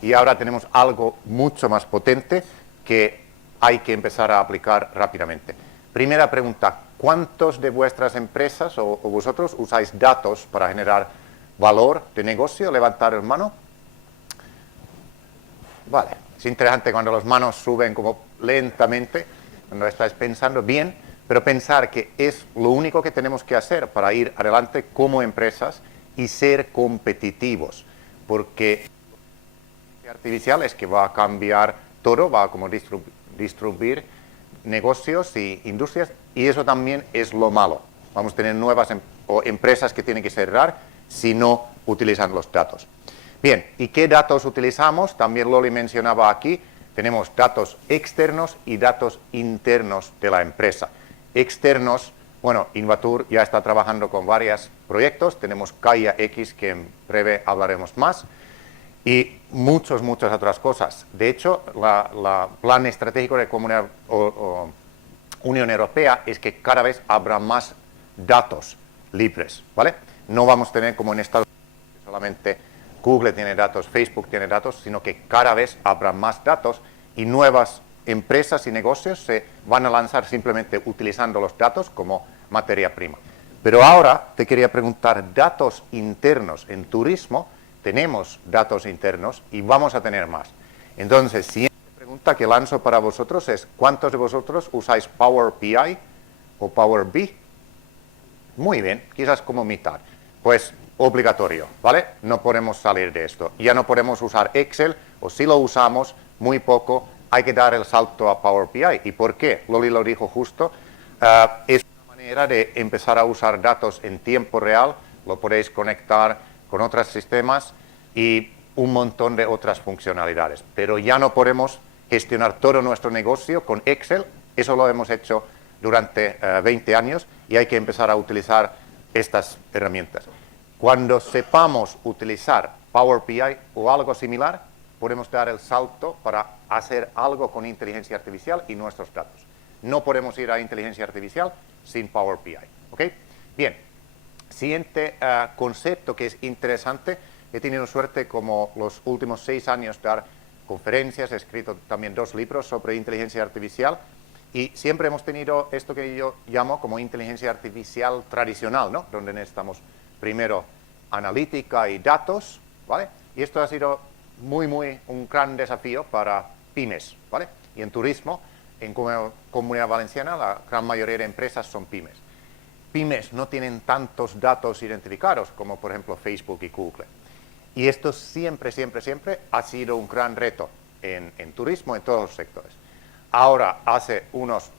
y ahora tenemos algo mucho más potente que hay que empezar a aplicar rápidamente. Primera pregunta, ¿cuántos de vuestras empresas o vosotros usáis datos para generar valor de negocio? Levantar la mano. Vale, es interesante cuando las manos suben como lentamente, cuando estáis pensando bien, pero pensar que es lo único que tenemos que hacer para ir adelante como empresas y ser competitivos, porque la inteligencia artificial es que va a cambiar todo, va a como distribuir negocios y industrias, y eso también es lo malo. Vamos a tener nuevas empresas que tienen que cerrar si no utilizan los datos. Bien, ¿y qué datos utilizamos? También Loli mencionaba aquí, tenemos datos externos y datos internos de la empresa. Externos, bueno, Invatur ya está trabajando con varios proyectos, tenemos Gaia X, que en breve hablaremos más, y muchas otras cosas. De hecho, la plan estratégico de Comunidad o Unión Europea es que cada vez habrá más datos libres, ¿vale? No vamos a tener como en Estados Unidos solamente Google tiene datos, Facebook tiene datos, sino que cada vez habrá más datos y nuevas empresas y negocios se van a lanzar simplemente utilizando los datos como materia prima. Pero ahora te quería preguntar, datos internos en turismo, tenemos datos internos y vamos a tener más. Entonces, siguiente pregunta que lanzo para vosotros es, ¿cuántos de vosotros usáis Power BI o Power BI? Muy bien, quizás como mitad. Pues obligatorio, ¿vale? No podemos salir de esto. Ya no podemos usar Excel, o si lo usamos, muy poco, hay que dar el salto a Power BI. ¿Y por qué? Loli lo dijo justo. Es una manera de empezar a usar datos en tiempo real, lo podéis conectar con otros sistemas y un montón de otras funcionalidades. Pero ya no podemos gestionar todo nuestro negocio con Excel, eso lo hemos hecho durante 20 años y hay que empezar a utilizar estas herramientas. Cuando sepamos utilizar Power BI o algo similar, podemos dar el salto para hacer algo con inteligencia artificial y nuestros datos. No podemos ir a inteligencia artificial sin Power BI. ¿Ok? Bien, siguiente concepto que es interesante. He tenido suerte como los últimos 6 años dar conferencias, he escrito también 2 libros sobre inteligencia artificial y siempre hemos tenido esto que yo llamo como inteligencia artificial tradicional, ¿no? Donde necesitamos primero analítica y datos, ¿vale? Y esto ha sido un gran desafío para pymes, ¿vale? Y en turismo, en Comunidad Valenciana, la gran mayoría de empresas son pymes. Pymes no tienen tantos datos identificados como, por ejemplo, Facebook y Google. Y esto siempre ha sido un gran reto en turismo, en todos los sectores. Ahora, hace unos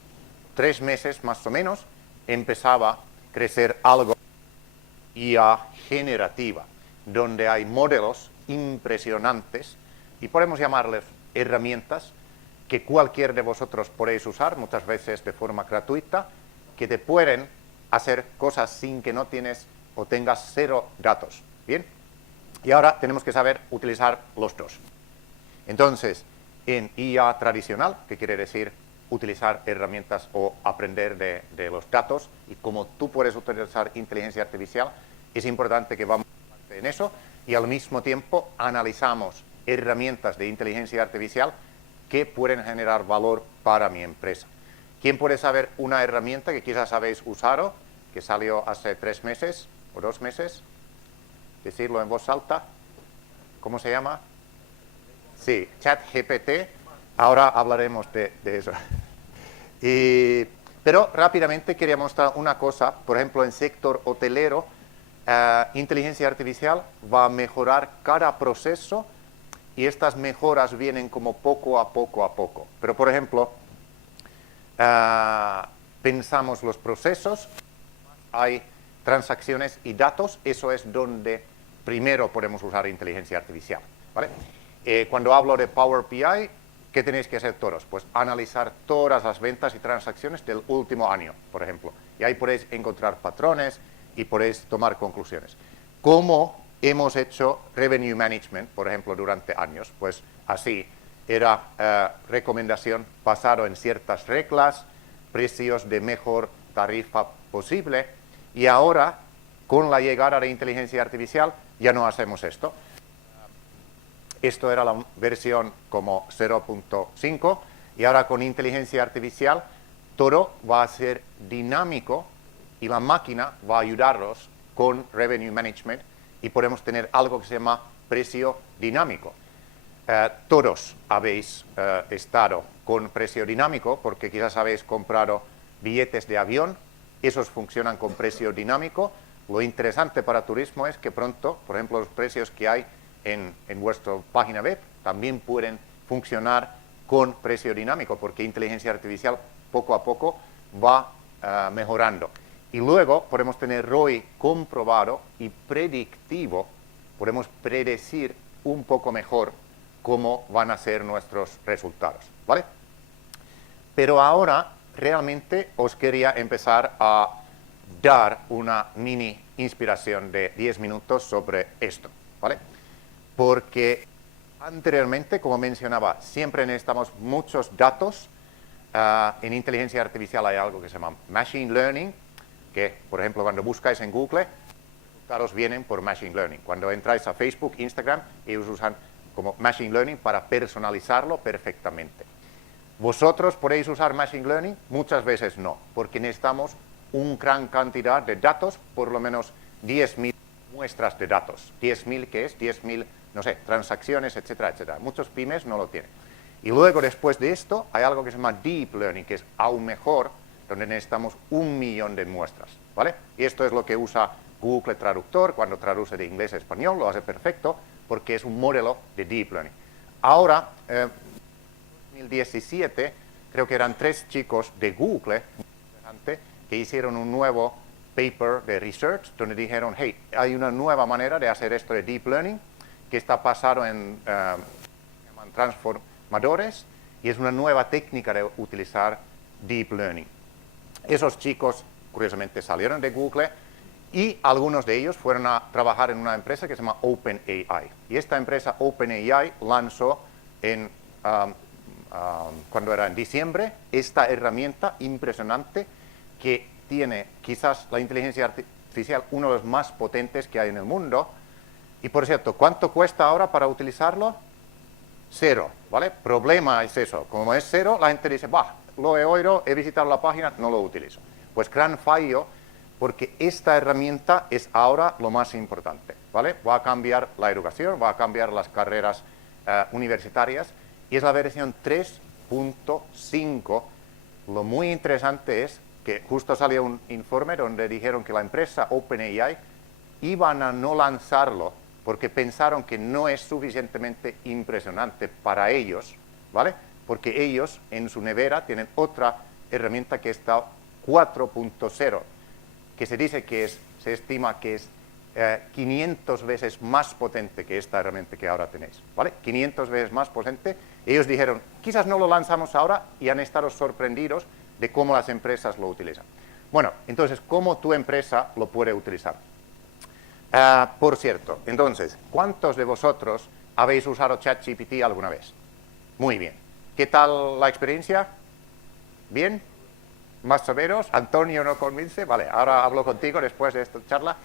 3 meses más o menos, empezaba a crecer algo IA generativa, donde hay modelos impresionantes y podemos llamarles herramientas que cualquier de vosotros podéis usar, muchas veces de forma gratuita, que te pueden hacer cosas sin que no tienes o tengas 0 datos. ¿Bien? Y ahora tenemos que saber utilizar los dos. Entonces, en IA tradicional, que quiere decir utilizar herramientas o aprender de los datos, y como tú puedes utilizar inteligencia artificial, es importante que vamos en eso y al mismo tiempo analizamos herramientas de inteligencia artificial que pueden generar valor para mi empresa. ¿Quién puede saber una herramienta que quizás habéis usado, que salió hace 3 meses o 2 meses? Decirlo en voz alta. ¿Cómo se llama? Sí, ChatGPT. Ahora hablaremos de eso. Y Pero rápidamente quería mostrar una cosa. Por ejemplo, en sector hotelero, inteligencia artificial va a mejorar cada proceso y estas mejoras vienen como poco a poco. Pero, por ejemplo, pensamos los procesos, hay transacciones y datos, eso es donde primero podemos usar inteligencia artificial, ¿vale? Cuando hablo de Power BI, ¿qué tenéis que hacer todos? Pues analizar todas las ventas y transacciones del último año, por ejemplo. Y ahí podéis encontrar patrones y podéis tomar conclusiones. ¿Cómo hemos hecho Revenue Management, por ejemplo, durante años? Pues así, era recomendación basado en ciertas reglas, precios de mejor tarifa posible, y ahora, con la llegada de inteligencia artificial, ya no hacemos esto. Esto era la versión como 0.5 y ahora con inteligencia artificial todo va a ser dinámico y la máquina va a ayudarnos con Revenue Management y podemos tener algo que se llama precio dinámico. Todos habéis estado con precio dinámico porque quizás habéis comprado billetes de avión, esos funcionan con precio dinámico. Lo interesante para turismo es que pronto, por ejemplo, los precios que hay en vuestra página web también pueden funcionar con precio dinámico porque inteligencia artificial poco a poco va mejorando. Y luego podemos tener ROI comprobado y predictivo, podemos predecir un poco mejor cómo van a ser nuestros resultados, ¿vale? Pero ahora realmente os quería empezar a dar una mini inspiración de 10 minutos sobre esto, ¿vale? Porque anteriormente, como mencionaba, siempre necesitamos muchos datos. En inteligencia artificial hay algo que se llama Machine Learning, que, por ejemplo, cuando buscáis en Google, los resultados vienen por Machine Learning. Cuando entráis a Facebook, Instagram, ellos usan como Machine Learning para personalizarlo perfectamente. ¿Vosotros podéis usar Machine Learning? Muchas veces no, porque necesitamos una gran cantidad de datos, por lo menos 10.000 muestras de datos. 10.000, ¿qué es? 10.000, no sé, transacciones, etcétera, etcétera. Muchos pymes no lo tienen. Y luego, después de esto, hay algo que se llama Deep Learning, que es aún mejor, donde necesitamos 1.000.000 de muestras, ¿vale? Y esto es lo que usa Google Traductor, cuando traduce de inglés a español, lo hace perfecto, porque es un modelo de Deep Learning. Ahora, en 2017, creo que eran 3 chicos de Google, que hicieron un nuevo paper de research, donde dijeron, hey, hay una nueva manera de hacer esto de Deep Learning, que está basado en transformadores, y es una nueva técnica de utilizar Deep Learning. Esos chicos, curiosamente, salieron de Google y algunos de ellos fueron a trabajar en una empresa que se llama OpenAI. Y esta empresa OpenAI lanzó cuando era en diciembre, esta herramienta impresionante que tiene quizás la inteligencia artificial uno de los más potentes que hay en el mundo. Y por cierto, ¿cuánto cuesta ahora para utilizarlo? 0, ¿vale? Problema es eso. Como es 0, la gente dice, bah, lo he oído, he visitado la página, no lo utilizo. Pues gran fallo, porque esta herramienta es ahora lo más importante, ¿vale? Va a cambiar la educación, va a cambiar las carreras universitarias, y es la versión 3.5. Lo muy interesante es que justo salió un informe donde dijeron que la empresa OpenAI iban a no lanzarlo porque pensaron que no es suficientemente impresionante para ellos, ¿vale? Porque ellos en su nevera tienen otra herramienta que está 4.0, que se dice que se estima que es 500 veces más potente que esta herramienta que ahora tenéis, ¿vale? 500 veces más potente. Ellos dijeron, quizás no lo lanzamos ahora, y han estado sorprendidos de cómo las empresas lo utilizan. Bueno, entonces, ¿cómo tu empresa lo puede utilizar? Por cierto, entonces, ¿cuántos de vosotros habéis usado ChatGPT alguna vez? Muy bien. ¿Qué tal la experiencia? ¿Bien? ¿Más o menos? ¿Antonio no convence? Vale, ahora hablo contigo después de esta charla.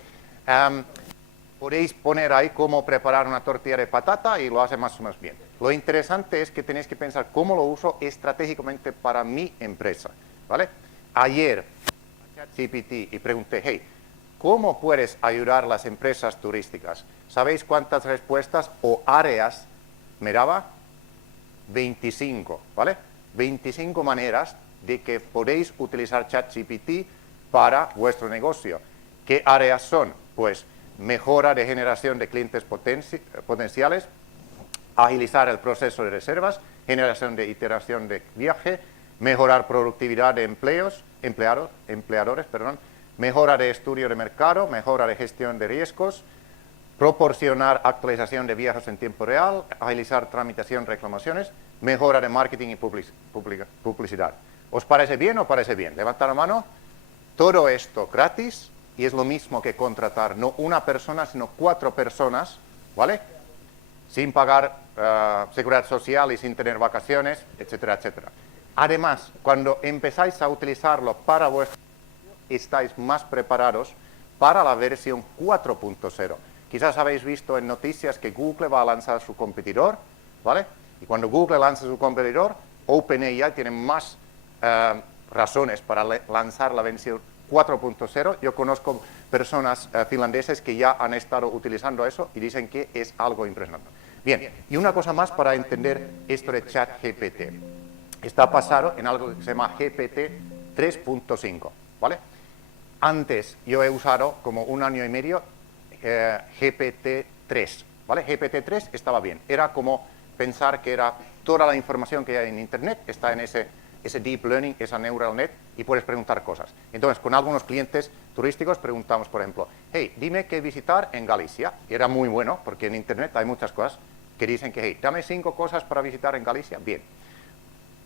Podéis poner ahí cómo preparar una tortilla de patata y lo hace más o menos bien. Lo interesante es que tenéis que pensar cómo lo uso estratégicamente para mi empresa, ¿vale? Ayer a ChatGPT y pregunté, hey, ¿cómo puedes ayudar a las empresas turísticas? ¿Sabéis cuántas respuestas o áreas me daba? 25, ¿vale? 25 maneras de que podéis utilizar ChatGPT para vuestro negocio. ¿Qué áreas son? Pues mejora de generación de clientes potenciales, agilizar el proceso de reservas, generación de iteración de viaje, mejorar productividad de empleadores, mejora de estudio de mercado, mejora de gestión de riesgos, proporcionar actualización de viajes en tiempo real, agilizar tramitación, reclamaciones, mejora de marketing y publicidad. ¿Os parece bien o parece bien? Levantad la mano. Todo esto gratis y es lo mismo que contratar no una persona, sino 4 personas, ¿vale? Sin pagar seguridad social y sin tener vacaciones, etcétera, etcétera. Además, cuando empezáis a utilizarlo para vuestro estáis más preparados para la versión 4.0. Quizás habéis visto en noticias que Google va a lanzar su competidor, ¿vale? Y cuando Google lanza su competidor, OpenAI tiene más razones para lanzar la versión 4.0. Yo conozco personas finlandeses que ya han estado utilizando eso y dicen que es algo impresionante. Bien, y una cosa más para entender esto de ChatGPT. Está basado en algo que se llama GPT 3.5, ¿vale? Antes yo he usado como 1 año y medio GPT-3, ¿vale? GPT-3 estaba bien, era como pensar que era toda la información que hay en Internet, está en ese deep learning, esa neural net, y puedes preguntar cosas. Entonces, con algunos clientes turísticos preguntamos, por ejemplo, hey, dime qué visitar en Galicia. Y era muy bueno, porque en Internet hay muchas cosas que dicen que, hey, dame 5 cosas para visitar en Galicia. Bien.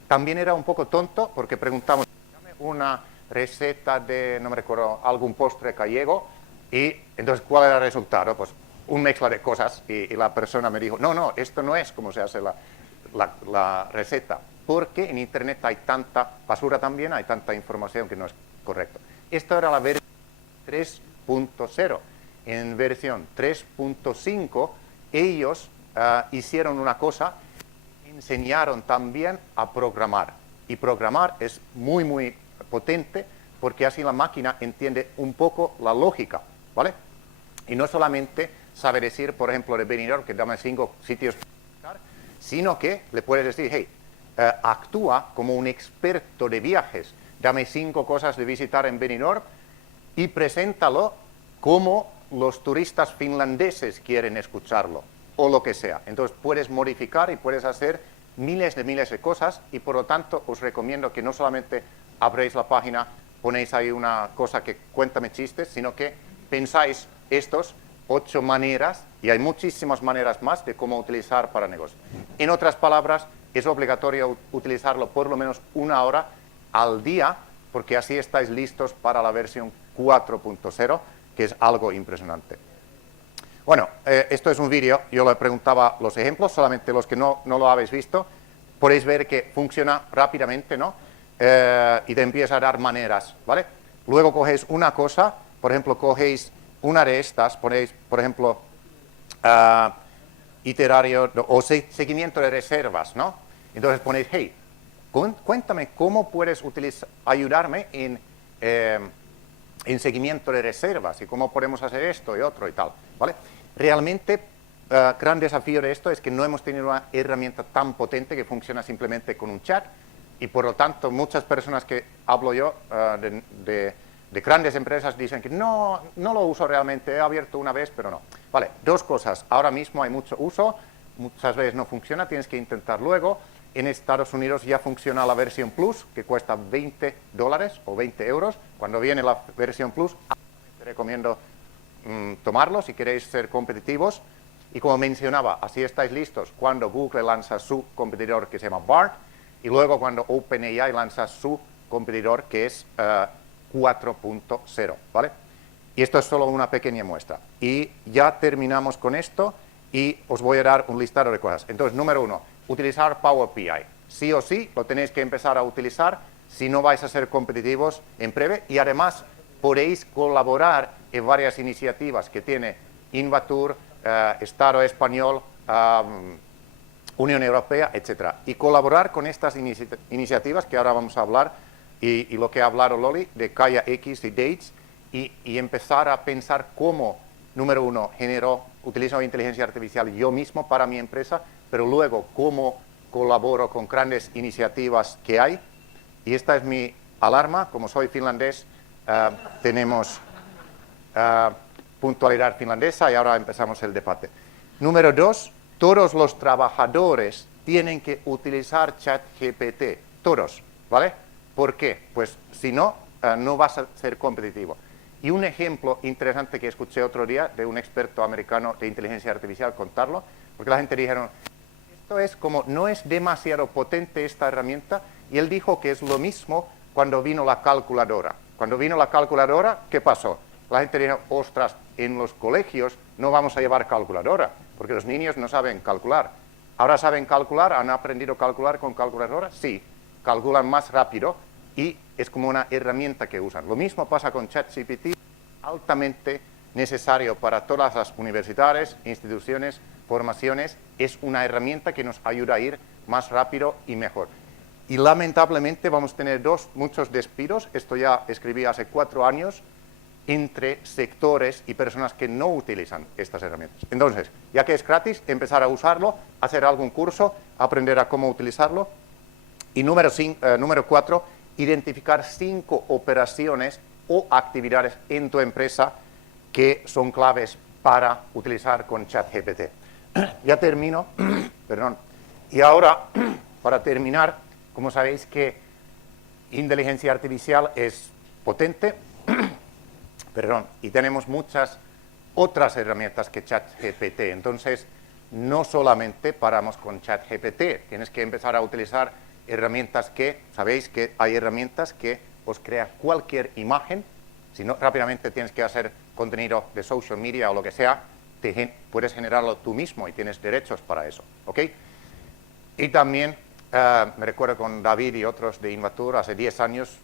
También era un poco tonto, porque preguntamos, dame una receta de, no me recuerdo, algún postre gallego, y entonces, ¿cuál era el resultado? Pues un mezcla de cosas, y la persona me dijo, no, esto no es como se hace la receta, porque en Internet hay tanta basura también, hay tanta información que no es correcto. Esto era la versión 3.0. En versión 3.5 ellos hicieron una cosa, enseñaron también a programar. Y programar es muy, muy potente porque así la máquina entiende un poco la lógica, ¿vale? Y no solamente sabe decir, por ejemplo, de Benidorm, que dame 5 sitios para visitar, sino que le puedes decir, hey, actúa como un experto de viajes, dame 5 cosas de visitar en Benidorm y preséntalo como los turistas finlandeses quieren escucharlo, o lo que sea. Entonces puedes modificar y puedes hacer miles de cosas, y por lo tanto os recomiendo que no solamente abréis la página, ponéis ahí una cosa que cuéntame chistes, sino que pensáis estos 8 maneras, y hay muchísimas maneras más de cómo utilizar para negocios. En otras palabras, es obligatorio utilizarlo por lo menos 1 hora al día, porque así estáis listos para la versión 4.0, que es algo impresionante. Bueno, esto es un vídeo, yo le preguntaba los ejemplos, solamente los que no lo habéis visto, podéis ver que funciona rápidamente, ¿no? Y te empieza a dar maneras, ¿vale? Luego cogéis una cosa, por ejemplo, cogéis una de estas, ponéis, por ejemplo, iterario o seguimiento de reservas, ¿no? Entonces ponéis, hey, cuéntame cómo puedes ayudarme en seguimiento de reservas y cómo podemos hacer esto y otro y tal, ¿vale? Realmente, gran desafío de esto es que no hemos tenido una herramienta tan potente que funciona simplemente con un chat, y por lo tanto muchas personas que hablo yo de grandes empresas dicen que no lo uso realmente, he abierto una vez, pero no. Vale, 2 cosas, ahora mismo hay mucho uso, muchas veces no funciona, tienes que intentar luego. En Estados Unidos ya funciona la versión Plus, que cuesta $20 o 20 euros. Cuando viene la versión Plus, te recomiendo tomarlo si queréis ser competitivos. Y como mencionaba, así estáis listos cuando Google lanza su competidor que se llama BART, y luego cuando OpenAI lanza su competidor que es 4.0, ¿vale? Y esto es solo una pequeña muestra. Y ya terminamos con esto y os voy a dar un listado de cosas. Entonces, número 1, utilizar Power BI. Sí o sí lo tenéis que empezar a utilizar si no vais a ser competitivos en breve, y además podéis colaborar en varias iniciativas que tiene Invatur, Estado español, Unión Europea, etc. Y colaborar con estas iniciativas que ahora vamos a hablar, y lo que ha hablado Loli, de Gaia X y Dates, y empezar a pensar cómo, número 1, utilizo inteligencia artificial yo mismo para mi empresa, pero luego cómo colaboro con grandes iniciativas que hay, y esta es mi alarma, como soy finlandés, tenemos puntualidad finlandesa y ahora empezamos el debate. Número 2, todos los trabajadores tienen que utilizar ChatGPT, todos, ¿vale? ¿Por qué? Pues si no, no vas a ser competitivo. Y un ejemplo interesante que escuché otro día de un experto americano de inteligencia artificial contarlo, porque la gente dijeron, esto es como, no es demasiado potente esta herramienta, y él dijo que es lo mismo cuando vino la calculadora. Cuando vino la calculadora, ¿qué pasó? La gente dijo, ostras, en los colegios no vamos a llevar calculadora, porque los niños no saben calcular. ¿Ahora saben calcular? ¿Han aprendido a calcular con calculadora? Sí, calculan más rápido y es como una herramienta que usan. Lo mismo pasa con ChatGPT, altamente necesario para todas las universidades, instituciones, formaciones. Es una herramienta que nos ayuda a ir más rápido y mejor. Y lamentablemente vamos a tener muchos despidos, esto ya escribí hace 4 años, entre sectores y personas que no utilizan estas herramientas. Entonces, ya que es gratis, empezar a usarlo, hacer algún curso, aprender a cómo utilizarlo. Y número 4, identificar 5 operaciones o actividades en tu empresa que son claves para utilizar con ChatGPT. Ya termino, perdón. Y ahora, para terminar, como sabéis que inteligencia artificial es potente, perdón, y tenemos muchas otras herramientas que ChatGPT. Entonces, no solamente paramos con ChatGPT, tienes que empezar a utilizar herramientas que, sabéis que hay herramientas que os crea cualquier imagen, si no, rápidamente tienes que hacer contenido de social media o lo que sea, puedes generarlo tú mismo y tienes derechos para eso, ¿ok? Y también, me recuerdo con David y otros de Invatur, hace 10 años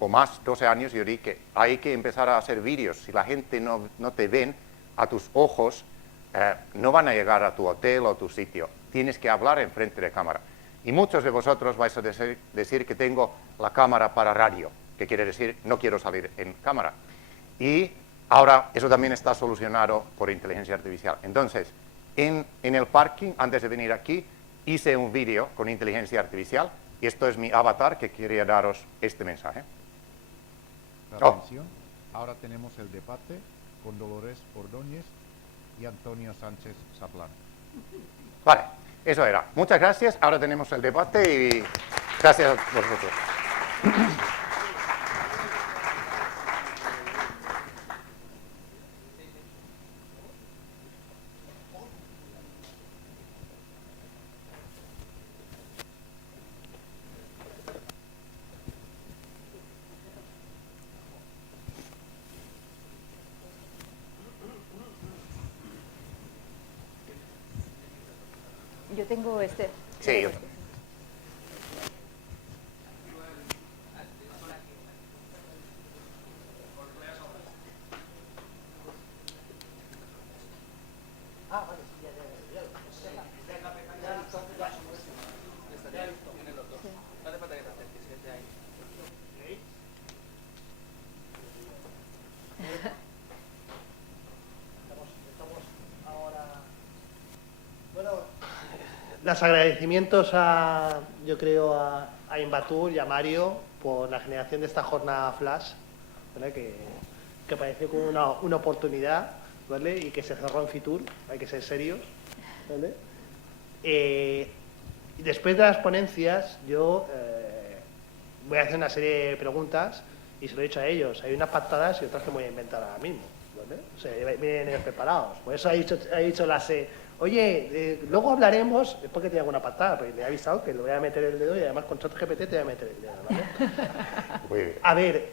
o más, 12 años, yo dije que hay que empezar a hacer vídeos. Si la gente no te ven a tus ojos, no van a llegar a tu hotel o a tu sitio. Tienes que hablar en frente de cámara. Y muchos de vosotros vais a decir que tengo la cámara para radio, que quiere decir no quiero salir en cámara. Y ahora eso también está solucionado por inteligencia artificial. Entonces, en el parking, antes de venir aquí, hice un vídeo con inteligencia artificial y esto es mi avatar que quería daros este mensaje. Atención, ahora tenemos el debate con Dolores Ordóñez y Antonio Sánchez Saplán. Vale, eso era. Muchas gracias. Ahora tenemos el debate y gracias a vosotros. Yo tengo este. Sí, yo Los agradecimientos yo creo, a Invatur y a Mario por la generación de esta jornada flash, ¿vale? que pareció como una oportunidad, ¿vale? Y que se cerró en Fitur, hay que ser serios, ¿vale? Y después de las ponencias, yo voy a hacer una serie de preguntas y se lo he dicho a ellos. Hay unas pactadas y otras que me voy a inventar ahora mismo, ¿vale? O sea, vienen ellos preparados. Por eso ha dicho la oye, luego hablaremos, es porque tiene alguna patada, pero le he avisado que le voy a meter el dedo y además con ChatGPT te voy a meter el dedo, ¿vale? Muy bien. A ver,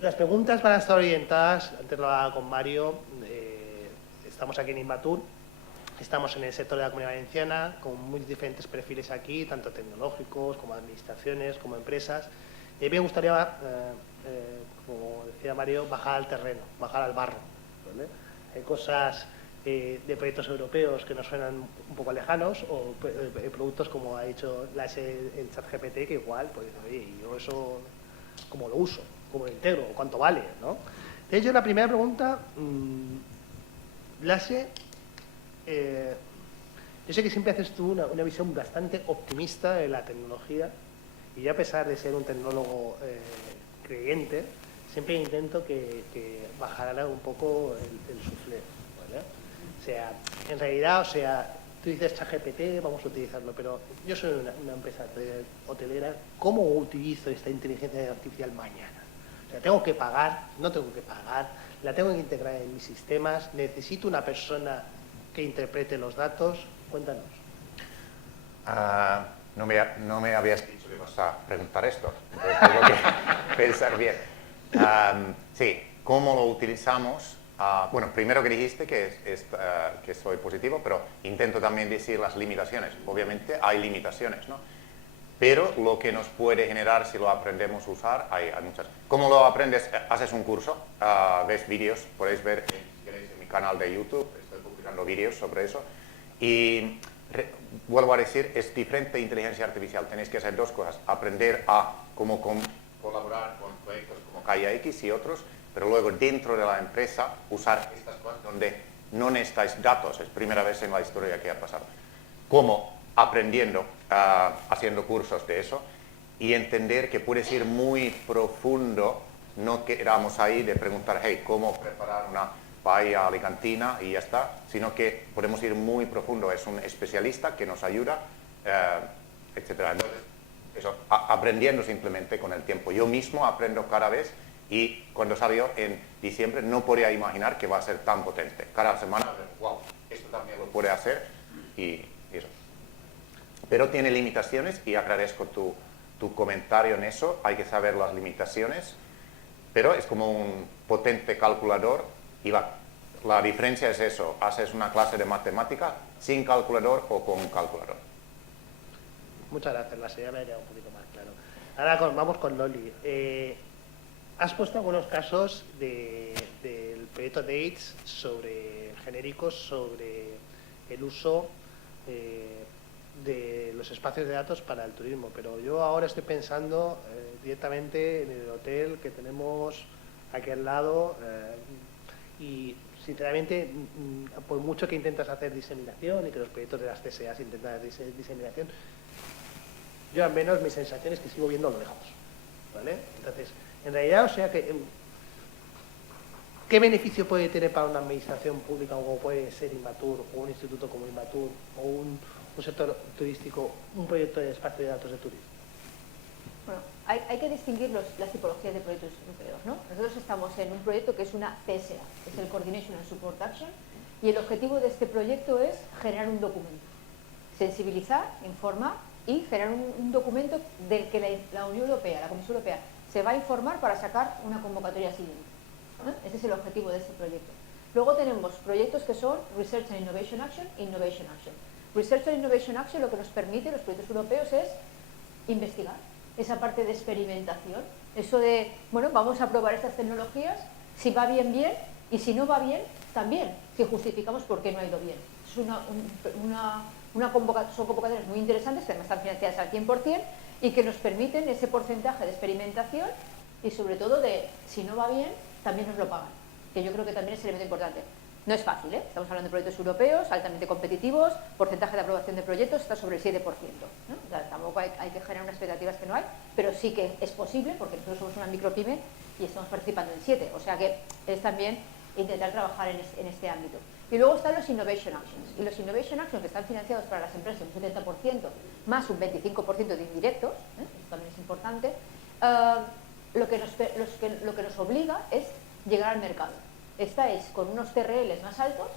las preguntas van a estar orientadas, antes lo hablaba con Mario, estamos aquí en Invatur, estamos en el sector de la Comunidad Valenciana, con muy diferentes perfiles aquí, tanto tecnológicos como administraciones, como empresas, y a mí me gustaría, como decía Mario, bajar al terreno, bajar al barro, ¿vale? Hay cosas de proyectos europeos que nos suenan un poco lejanos o productos como ha dicho el ChatGPT que igual, pues oye, yo eso cómo lo uso, cómo lo integro, cuánto vale, ¿no? De hecho, la primera pregunta, Lasse, yo sé que siempre haces tú una visión bastante optimista de la tecnología Y yo, a pesar de ser un tecnólogo creyente, siempre intento que bajara un poco el suflé, ¿vale? O sea, en realidad, tú dices ChatGPT, vamos a utilizarlo, pero yo soy una empresa hotelera, ¿cómo utilizo esta inteligencia artificial mañana? O sea, ¿tengo que pagar? ¿No tengo que pagar? ¿La tengo que integrar en mis sistemas? ¿Necesito una persona que interprete los datos? Cuéntanos. No me habías dicho que ibas a preguntar esto, entonces tengo que pensar bien. Sí, ¿cómo lo utilizamos? Bueno, primero que dijiste que soy positivo, pero intento también decir las limitaciones. Obviamente hay limitaciones, ¿no? Pero lo que nos puede generar si lo aprendemos a usar, hay muchas. ¿Cómo lo aprendes? Haces un curso, ves vídeos, podéis ver si queréis, en mi canal de YouTube, estoy publicando vídeos sobre eso. Y vuelvo a decir, es diferente inteligencia artificial. Tenéis que hacer dos cosas. Aprender a cómo colaborar con proyectos como KIAX y otros, pero luego dentro de la empresa usar estas cosas donde no necesitáis datos. Es primera vez en la historia que ha pasado. ¿Cómo? Aprendiendo, haciendo cursos de eso y entender que puede ser muy profundo. No quedamos ahí de preguntar, hey, ¿cómo preparar una paella alicantina? Y ya está, sino que podemos ir muy profundo. Es un especialista que nos ayuda, etcétera. Entonces, eso, aprendiendo simplemente con el tiempo. Yo mismo aprendo cada vez. Y cuando salió en diciembre no podía imaginar que va a ser tan potente. Cada semana, wow, esto también lo puede hacer y eso. Pero tiene limitaciones y agradezco tu comentario en eso. Hay que saber las limitaciones, pero es como un potente calculador y la diferencia es eso. Haces una clase de matemática sin calculador o con un calculador. Muchas gracias, la señora me ha quedado un poquito más claro. Ahora vamos con Loli. Has puesto algunos casos del proyecto DATES sobre genéricos, sobre el uso de los espacios de datos para el turismo, pero yo ahora estoy pensando directamente en el hotel que tenemos aquí al lado y sinceramente, por mucho que intentas hacer diseminación y que los proyectos de las TSAs intentan hacer diseminación, yo al menos mi sensación es que sigo viendo a lo lejos, ¿vale? Entonces, en realidad, o sea que, ¿qué beneficio puede tener para una administración pública como puede ser Invatur o un instituto como Invatur o un sector turístico, un proyecto de espacio de datos de turismo? Bueno, hay que distinguir las tipologías de proyectos europeos, ¿no? Nosotros estamos en un proyecto que es una CSA, que es el Coordination and Support Action, y el objetivo de este proyecto es generar un documento, sensibilizar, informar y generar un documento del que la Unión Europea, la Comisión Europea, se va a informar para sacar una convocatoria siguiente, ¿no? Ese es el objetivo de este proyecto. Luego tenemos proyectos que son Research and Innovation Action e Innovation Action. Research and Innovation Action lo que nos permite, los proyectos europeos, es investigar, esa parte de experimentación, eso de, bueno, vamos a probar estas tecnologías, si va bien, bien, y si no va bien, también, si justificamos por qué no ha ido bien. Es son convocatorias muy interesantes, que además están financiadas al 100%, y que nos permiten ese porcentaje de experimentación y sobre todo de, si no va bien, también nos lo pagan, que yo creo que también es un elemento importante. No es fácil, ¿eh? Estamos hablando de proyectos europeos, altamente competitivos, porcentaje de aprobación de proyectos está sobre el 7%, ¿no? O sea, tampoco hay que generar unas expectativas que no hay, pero sí que es posible, porque nosotros somos una micropyme y estamos participando en 7, o sea que es también intentar trabajar en este ámbito. Y luego están los Innovation Actions, y los Innovation Actions que están financiados para las empresas un 70% más un 25% de indirectos, esto también es importante, lo que nos obliga es llegar al mercado. Estáis con unos TRLs más altos,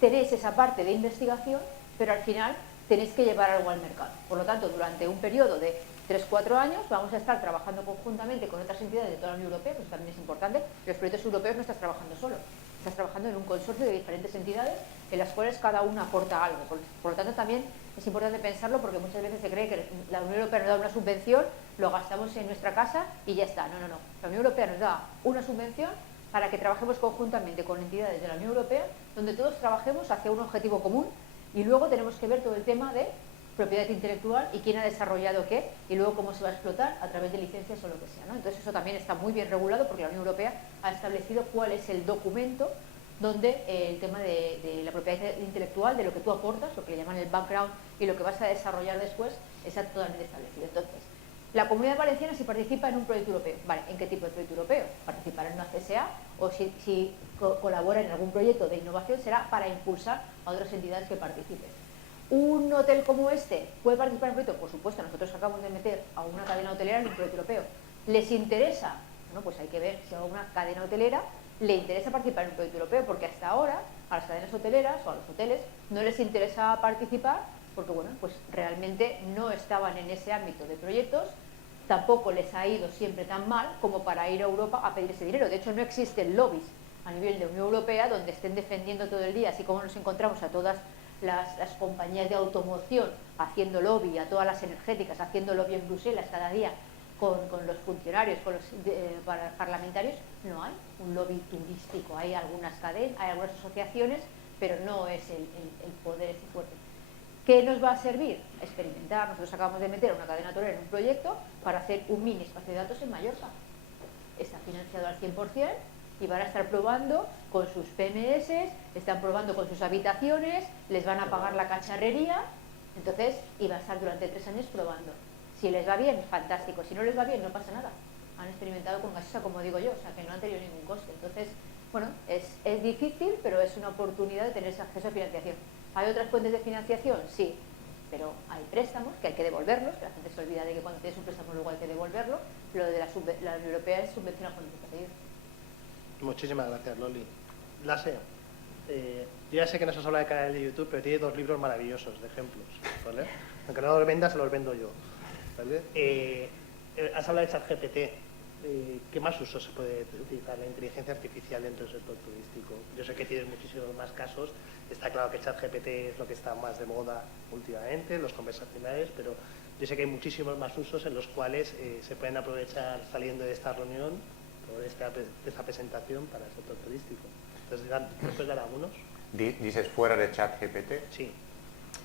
tenéis esa parte de investigación, pero al final tenéis que llevar algo al mercado. Por lo tanto, durante un periodo de 3-4 años vamos a estar trabajando conjuntamente con otras entidades de toda la Unión Europea, que eso también es importante. Los proyectos europeos no estás trabajando solo, estás trabajando en un consorcio de diferentes entidades en las cuales cada una aporta algo. Por lo tanto, también es importante pensarlo porque muchas veces se cree que la Unión Europea nos da una subvención, lo gastamos en nuestra casa y ya está. No, no, no. La Unión Europea nos da una subvención para que trabajemos conjuntamente con entidades de la Unión Europea, donde todos trabajemos hacia un objetivo común y luego tenemos que ver todo el tema de propiedad intelectual y quién ha desarrollado qué y luego cómo se va a explotar a través de licencias o lo que sea, ¿no? Entonces eso también está muy bien regulado porque la Unión Europea ha establecido cuál es el documento donde el tema de la propiedad intelectual, de lo que tú aportas, lo que le llaman el background y lo que vas a desarrollar después, está totalmente establecido. Entonces, La Comunidad Valenciana si participa en un proyecto europeo. Vale, ¿en qué tipo de proyecto europeo? Participar en una CSA o si colabora en algún proyecto de innovación será para impulsar a otras entidades que participen. ¿Un hotel como este puede participar en un proyecto? Por supuesto, nosotros acabamos de meter a una cadena hotelera en un proyecto europeo. ¿Les interesa? Bueno, pues hay que ver si a una cadena hotelera le interesa participar en un proyecto europeo, porque hasta ahora a las cadenas hoteleras o a los hoteles no les interesa participar porque, bueno, pues realmente no estaban en ese ámbito de proyectos, tampoco les ha ido siempre tan mal como para ir a Europa a pedir ese dinero. De hecho, no existen lobbies a nivel de Unión Europea donde estén defendiendo todo el día, así como nos encontramos a todas las compañías de automoción haciendo lobby, a todas las energéticas haciendo lobby en Bruselas cada día con los funcionarios, con los parlamentarios. No hay un lobby turístico, hay algunas cadenas, hay algunas asociaciones, pero no es el poder ese fuerte. ¿Qué nos va a servir? Experimentar. Nosotros acabamos de meter a una cadena hotelera en un proyecto para hacer un mini espacio de datos en Mallorca. Está financiado al 100% y van a estar probando con sus PMS, están probando con sus habitaciones, les van a pagar la cacharrería, entonces, y va a estar durante 3 años probando. Si les va bien, fantástico. Si no les va bien, no pasa nada. Han experimentado con gaseosa, como digo yo, o sea, que no han tenido ningún coste. Entonces, bueno, es difícil, pero es una oportunidad de tener ese acceso a financiación. ¿Hay otras fuentes de financiación? Sí, pero hay préstamos que hay que devolverlos, que la gente se olvida de que cuando tienes un préstamo luego hay que devolverlo. Lo de la Unión Europea es subvencionar con el. Muchísimas gracias, Loli. Lase, yo ya sé que no se habla de canal de YouTube, pero tiene 2 libros maravillosos de ejemplos, ¿vale? Aunque no los vendas, se los vendo yo, ¿vale? Has hablado de ChatGPT. ¿Qué más usos se puede utilizar la inteligencia artificial dentro del sector turístico? Yo sé que tienes muchísimos más casos. Está claro que ChatGPT es lo que está más de moda últimamente, los conversacionales, pero yo sé que hay muchísimos más usos en los cuales se pueden aprovechar saliendo de esta reunión o de esta presentación para el sector turístico. Entonces, ¿nos puedes dar algunos? ¿Dices fuera de ChatGPT? Sí.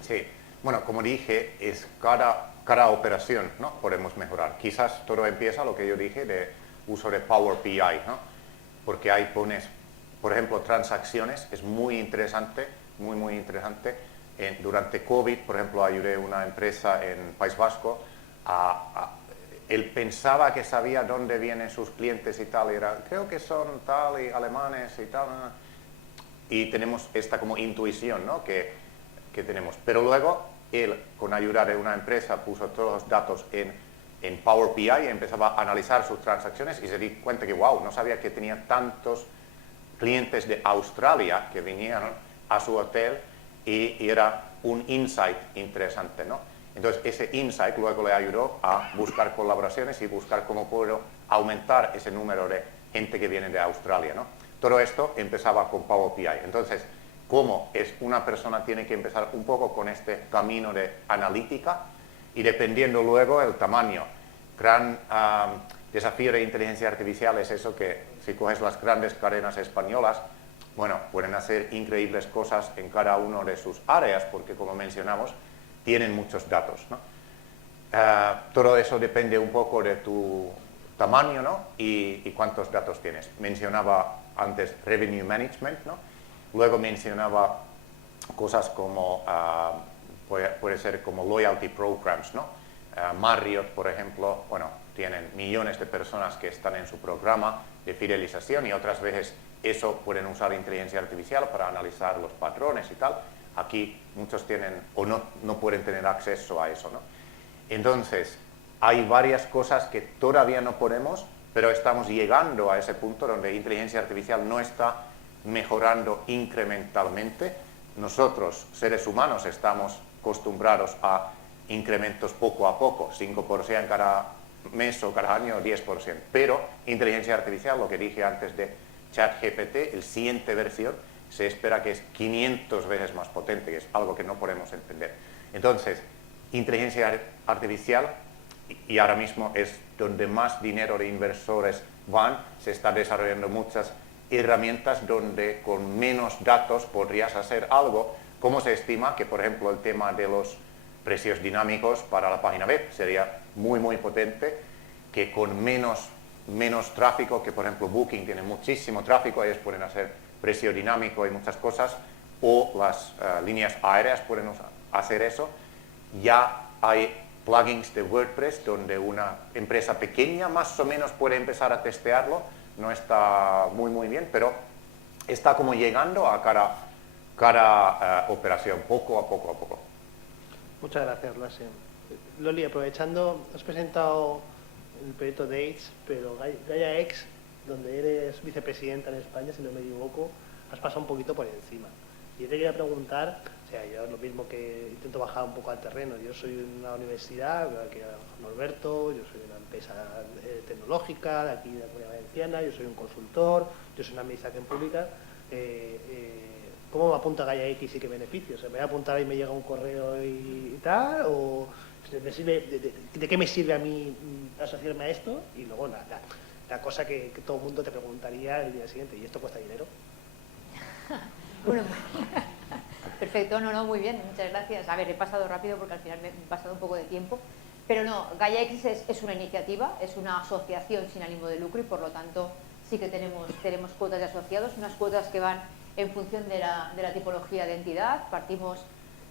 Sí. Bueno, como dije, es cada operación, ¿no? Podemos mejorar. Quizás todo empieza, lo que yo dije, de uso de Power BI, ¿no? Porque ahí pones, por ejemplo, transacciones, es muy interesante, muy interesante. Durante COVID, por ejemplo, ayudé a una empresa en País Vasco, él pensaba que sabía dónde vienen sus clientes y tal, y era, creo que son tal y alemanes y tal, y tenemos esta como intuición, ¿no? que tenemos. Pero luego, él, con ayuda de una empresa, puso todos los datos en Power BI y empezaba a analizar sus transacciones y se dio cuenta que, wow, no sabía que tenía tantos clientes de Australia que vinieron a su hotel y era un insight interesante, ¿no? Entonces, ese insight luego le ayudó a buscar colaboraciones y buscar cómo puedo aumentar ese número de gente que viene de Australia, ¿no? Todo esto empezaba con Power BI. Entonces, cómo es una persona tiene que empezar un poco con este camino de analítica y dependiendo luego el tamaño. Gran desafío de inteligencia artificial es eso que si coges las grandes cadenas españolas, bueno, pueden hacer increíbles cosas en cada una de sus áreas porque como mencionamos, tienen muchos datos, ¿no? Todo eso depende un poco de tu tamaño, ¿no? y cuántos datos tienes. Mencionaba antes Revenue Management, ¿no? Luego mencionaba cosas como, puede ser como Loyalty Programs, ¿no? Marriott, por ejemplo, bueno, tienen millones de personas que están en su programa de fidelización y otras veces eso pueden usar inteligencia artificial para analizar los patrones y tal. Aquí muchos tienen o no pueden tener acceso a eso, ¿no? Entonces, hay varias cosas que todavía no podemos, pero estamos llegando a ese punto donde inteligencia artificial no está mejorando incrementalmente. Nosotros, seres humanos, estamos acostumbrados a incrementos poco a poco, 5% cada mes o cada año, 10%. Pero inteligencia artificial, lo que dije antes de ChatGPT, el siguiente versión, se espera que es 500 veces más potente, que es algo que no podemos entender. Entonces, inteligencia artificial, y ahora mismo es donde más dinero de inversores van, se está desarrollando muchas herramientas donde con menos datos podrías hacer algo, como se estima que, por ejemplo, el tema de los precios dinámicos para la página web sería muy potente, que con menos tráfico, que por ejemplo Booking tiene muchísimo tráfico, ellos pueden hacer precio dinámico y muchas cosas, o las líneas aéreas pueden hacer eso. Ya hay plugins de WordPress donde una empresa pequeña más o menos puede empezar a testearlo. No está muy bien, pero está como llegando a cada operación, poco a poco. Muchas gracias, Lasse. Loli, aprovechando, has presentado el proyecto Dates, pero GaiaX, donde eres vicepresidenta en España, si no me equivoco, has pasado un poquito por encima. Y yo te quería preguntar, o sea, yo es lo mismo que intento bajar un poco al terreno. Yo soy una universidad, aquí a Norberto, yo soy una empresa tecnológica de aquí de la Comunidad Valenciana, yo soy un consultor, yo soy una administración pública. ¿Cómo me apunta GaiaX y qué beneficios? ¿Me voy a apuntar y me llega un correo y tal? ¿O de qué me sirve a mí asociarme a esto? Y luego la cosa que todo el mundo te preguntaría el día siguiente, ¿y esto cuesta dinero? Bueno, perfecto, no, muy bien, muchas gracias. A ver, he pasado rápido porque al final me he pasado un poco de tiempo. Pero no, GaiaX es una iniciativa, es una asociación sin ánimo de lucro y por lo tanto sí que tenemos cuotas de asociados, unas cuotas que van en función de la tipología de entidad. Partimos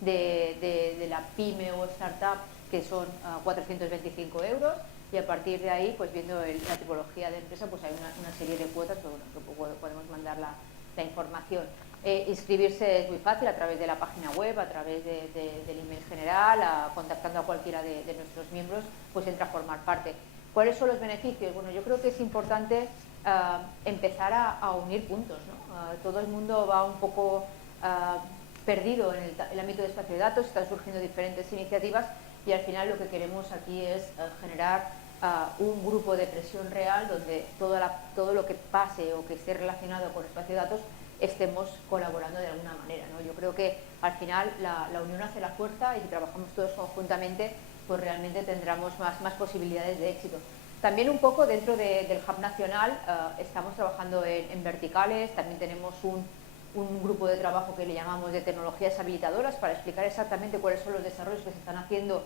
de la pyme o startup, que son 425 euros, y a partir de ahí, pues viendo la tipología de empresa, pues hay una serie de cuotas que podemos mandar la información. Inscribirse es muy fácil a través de la página web, a través del email general, contactando a cualquiera de nuestros miembros, pues entra a formar parte. ¿Cuáles son los beneficios? Bueno, yo creo que es importante empezar a unir puntos, ¿no? Todo el mundo va un poco perdido en el ámbito de espacio de datos, están surgiendo diferentes iniciativas y al final lo que queremos aquí es generar un grupo de presión real donde todo lo que pase o que esté relacionado con espacio de datos estemos colaborando de alguna manera, ¿no? Yo creo que al final la unión hace la fuerza y si trabajamos todos conjuntamente, pues realmente tendremos más posibilidades de éxito. También un poco dentro del Hub Nacional estamos trabajando en verticales, también tenemos un grupo de trabajo que le llamamos de tecnologías habilitadoras para explicar exactamente cuáles son los desarrollos que se están haciendo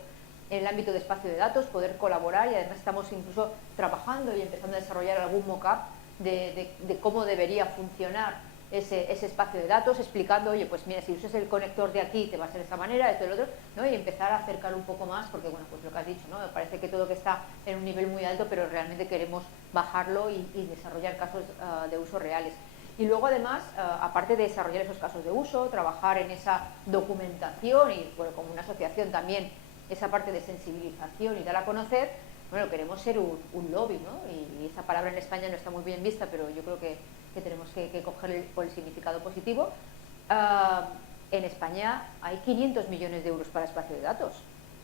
en el ámbito de espacio de datos, poder colaborar y además estamos incluso trabajando y empezando a desarrollar algún mock-up de cómo debería funcionar ese espacio de datos, explicando, oye, pues mira, si usas el conector de aquí te va a ser de esta manera, esto y lo otro, ¿no? Y empezar a acercar un poco más, porque bueno, pues lo que has dicho, ¿no? Me parece que todo que está en un nivel muy alto, pero realmente queremos bajarlo y desarrollar casos de uso reales. Y luego además, aparte de desarrollar esos casos de uso, trabajar en esa documentación y bueno, como una asociación también, esa parte de sensibilización y dar a conocer, bueno, queremos ser un lobby, ¿no? Y esa palabra en España no está muy bien vista, pero yo creo que tenemos que coger por el significado positivo. En España hay 500 millones de euros para espacio de datos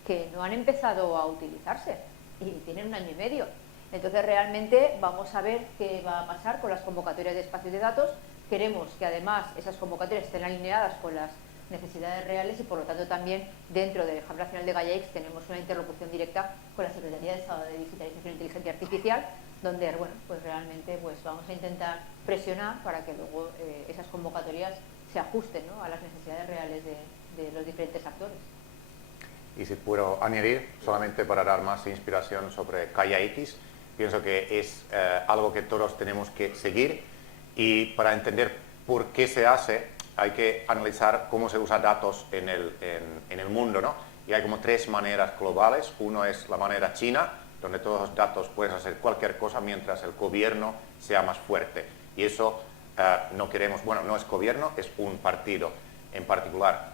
que no han empezado a utilizarse y tienen 1 año y medio. Entonces realmente vamos a ver qué va a pasar con las convocatorias de espacios de datos. Queremos que además esas convocatorias estén alineadas con las necesidades reales y por lo tanto también dentro del Hub Nacional de GaiaX tenemos una interlocución directa con la Secretaría de Estado de Digitalización e Inteligencia Artificial, donde bueno, pues realmente pues vamos a intentar presionar para que luego esas convocatorias se ajusten, ¿no?, a las necesidades reales de los diferentes actores. Y si puedo añadir, solamente para dar más inspiración sobre GaiaX, pienso que es algo que todos tenemos que seguir y para entender por qué se hace hay que analizar cómo se usan datos en el mundo, ¿no? Y hay como 3 maneras globales. Uno es la manera china, donde todos los datos puedes hacer cualquier cosa mientras el gobierno sea más fuerte. Y eso no queremos, bueno, no es gobierno, es un partido en particular.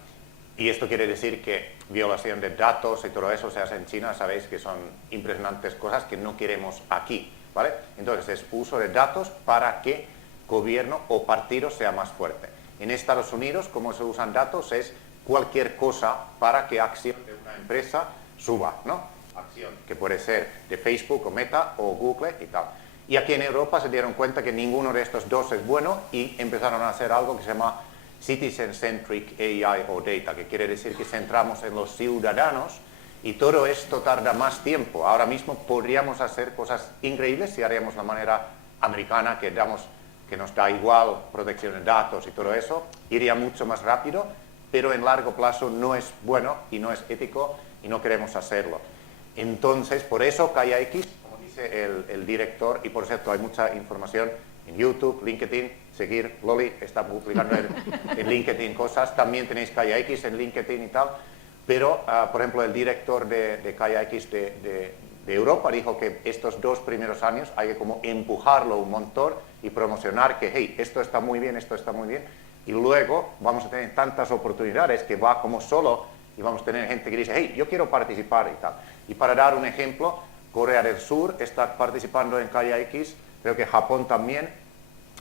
Y esto quiere decir que violación de datos y todo eso se hace en China, sabéis que son impresionantes cosas que no queremos aquí, ¿vale? Entonces es uso de datos para que gobierno o partido sea más fuerte. En Estados Unidos, como se usan datos, es cualquier cosa para que acción de una empresa suba, ¿no? Acción que puede ser de Facebook o Meta o Google y tal. Y aquí en Europa se dieron cuenta que ninguno de estos dos es bueno y empezaron a hacer algo que se llama Citizen-Centric AI o Data, que quiere decir que centramos en los ciudadanos y todo esto tarda más tiempo. Ahora mismo podríamos hacer cosas increíbles si haríamos la manera americana que nos da igual protección de datos y todo eso, iría mucho más rápido, pero en largo plazo no es bueno y no es ético y no queremos hacerlo. Entonces, por eso GaiaX, como dice el director, y por cierto hay mucha información en YouTube, LinkedIn, seguir, Loli está publicando en LinkedIn cosas, también tenéis GaiaX en LinkedIn y tal, Pero, por ejemplo, el director de KayaX de Europa dijo que estos 2 primeros años hay que como empujarlo un montón y promocionar que, hey, esto está muy bien, esto está muy bien, y luego vamos a tener tantas oportunidades que va como solo y vamos a tener gente que dice, hey, yo quiero participar y tal. Y para dar un ejemplo, Corea del Sur está participando en KayaX, creo que Japón también,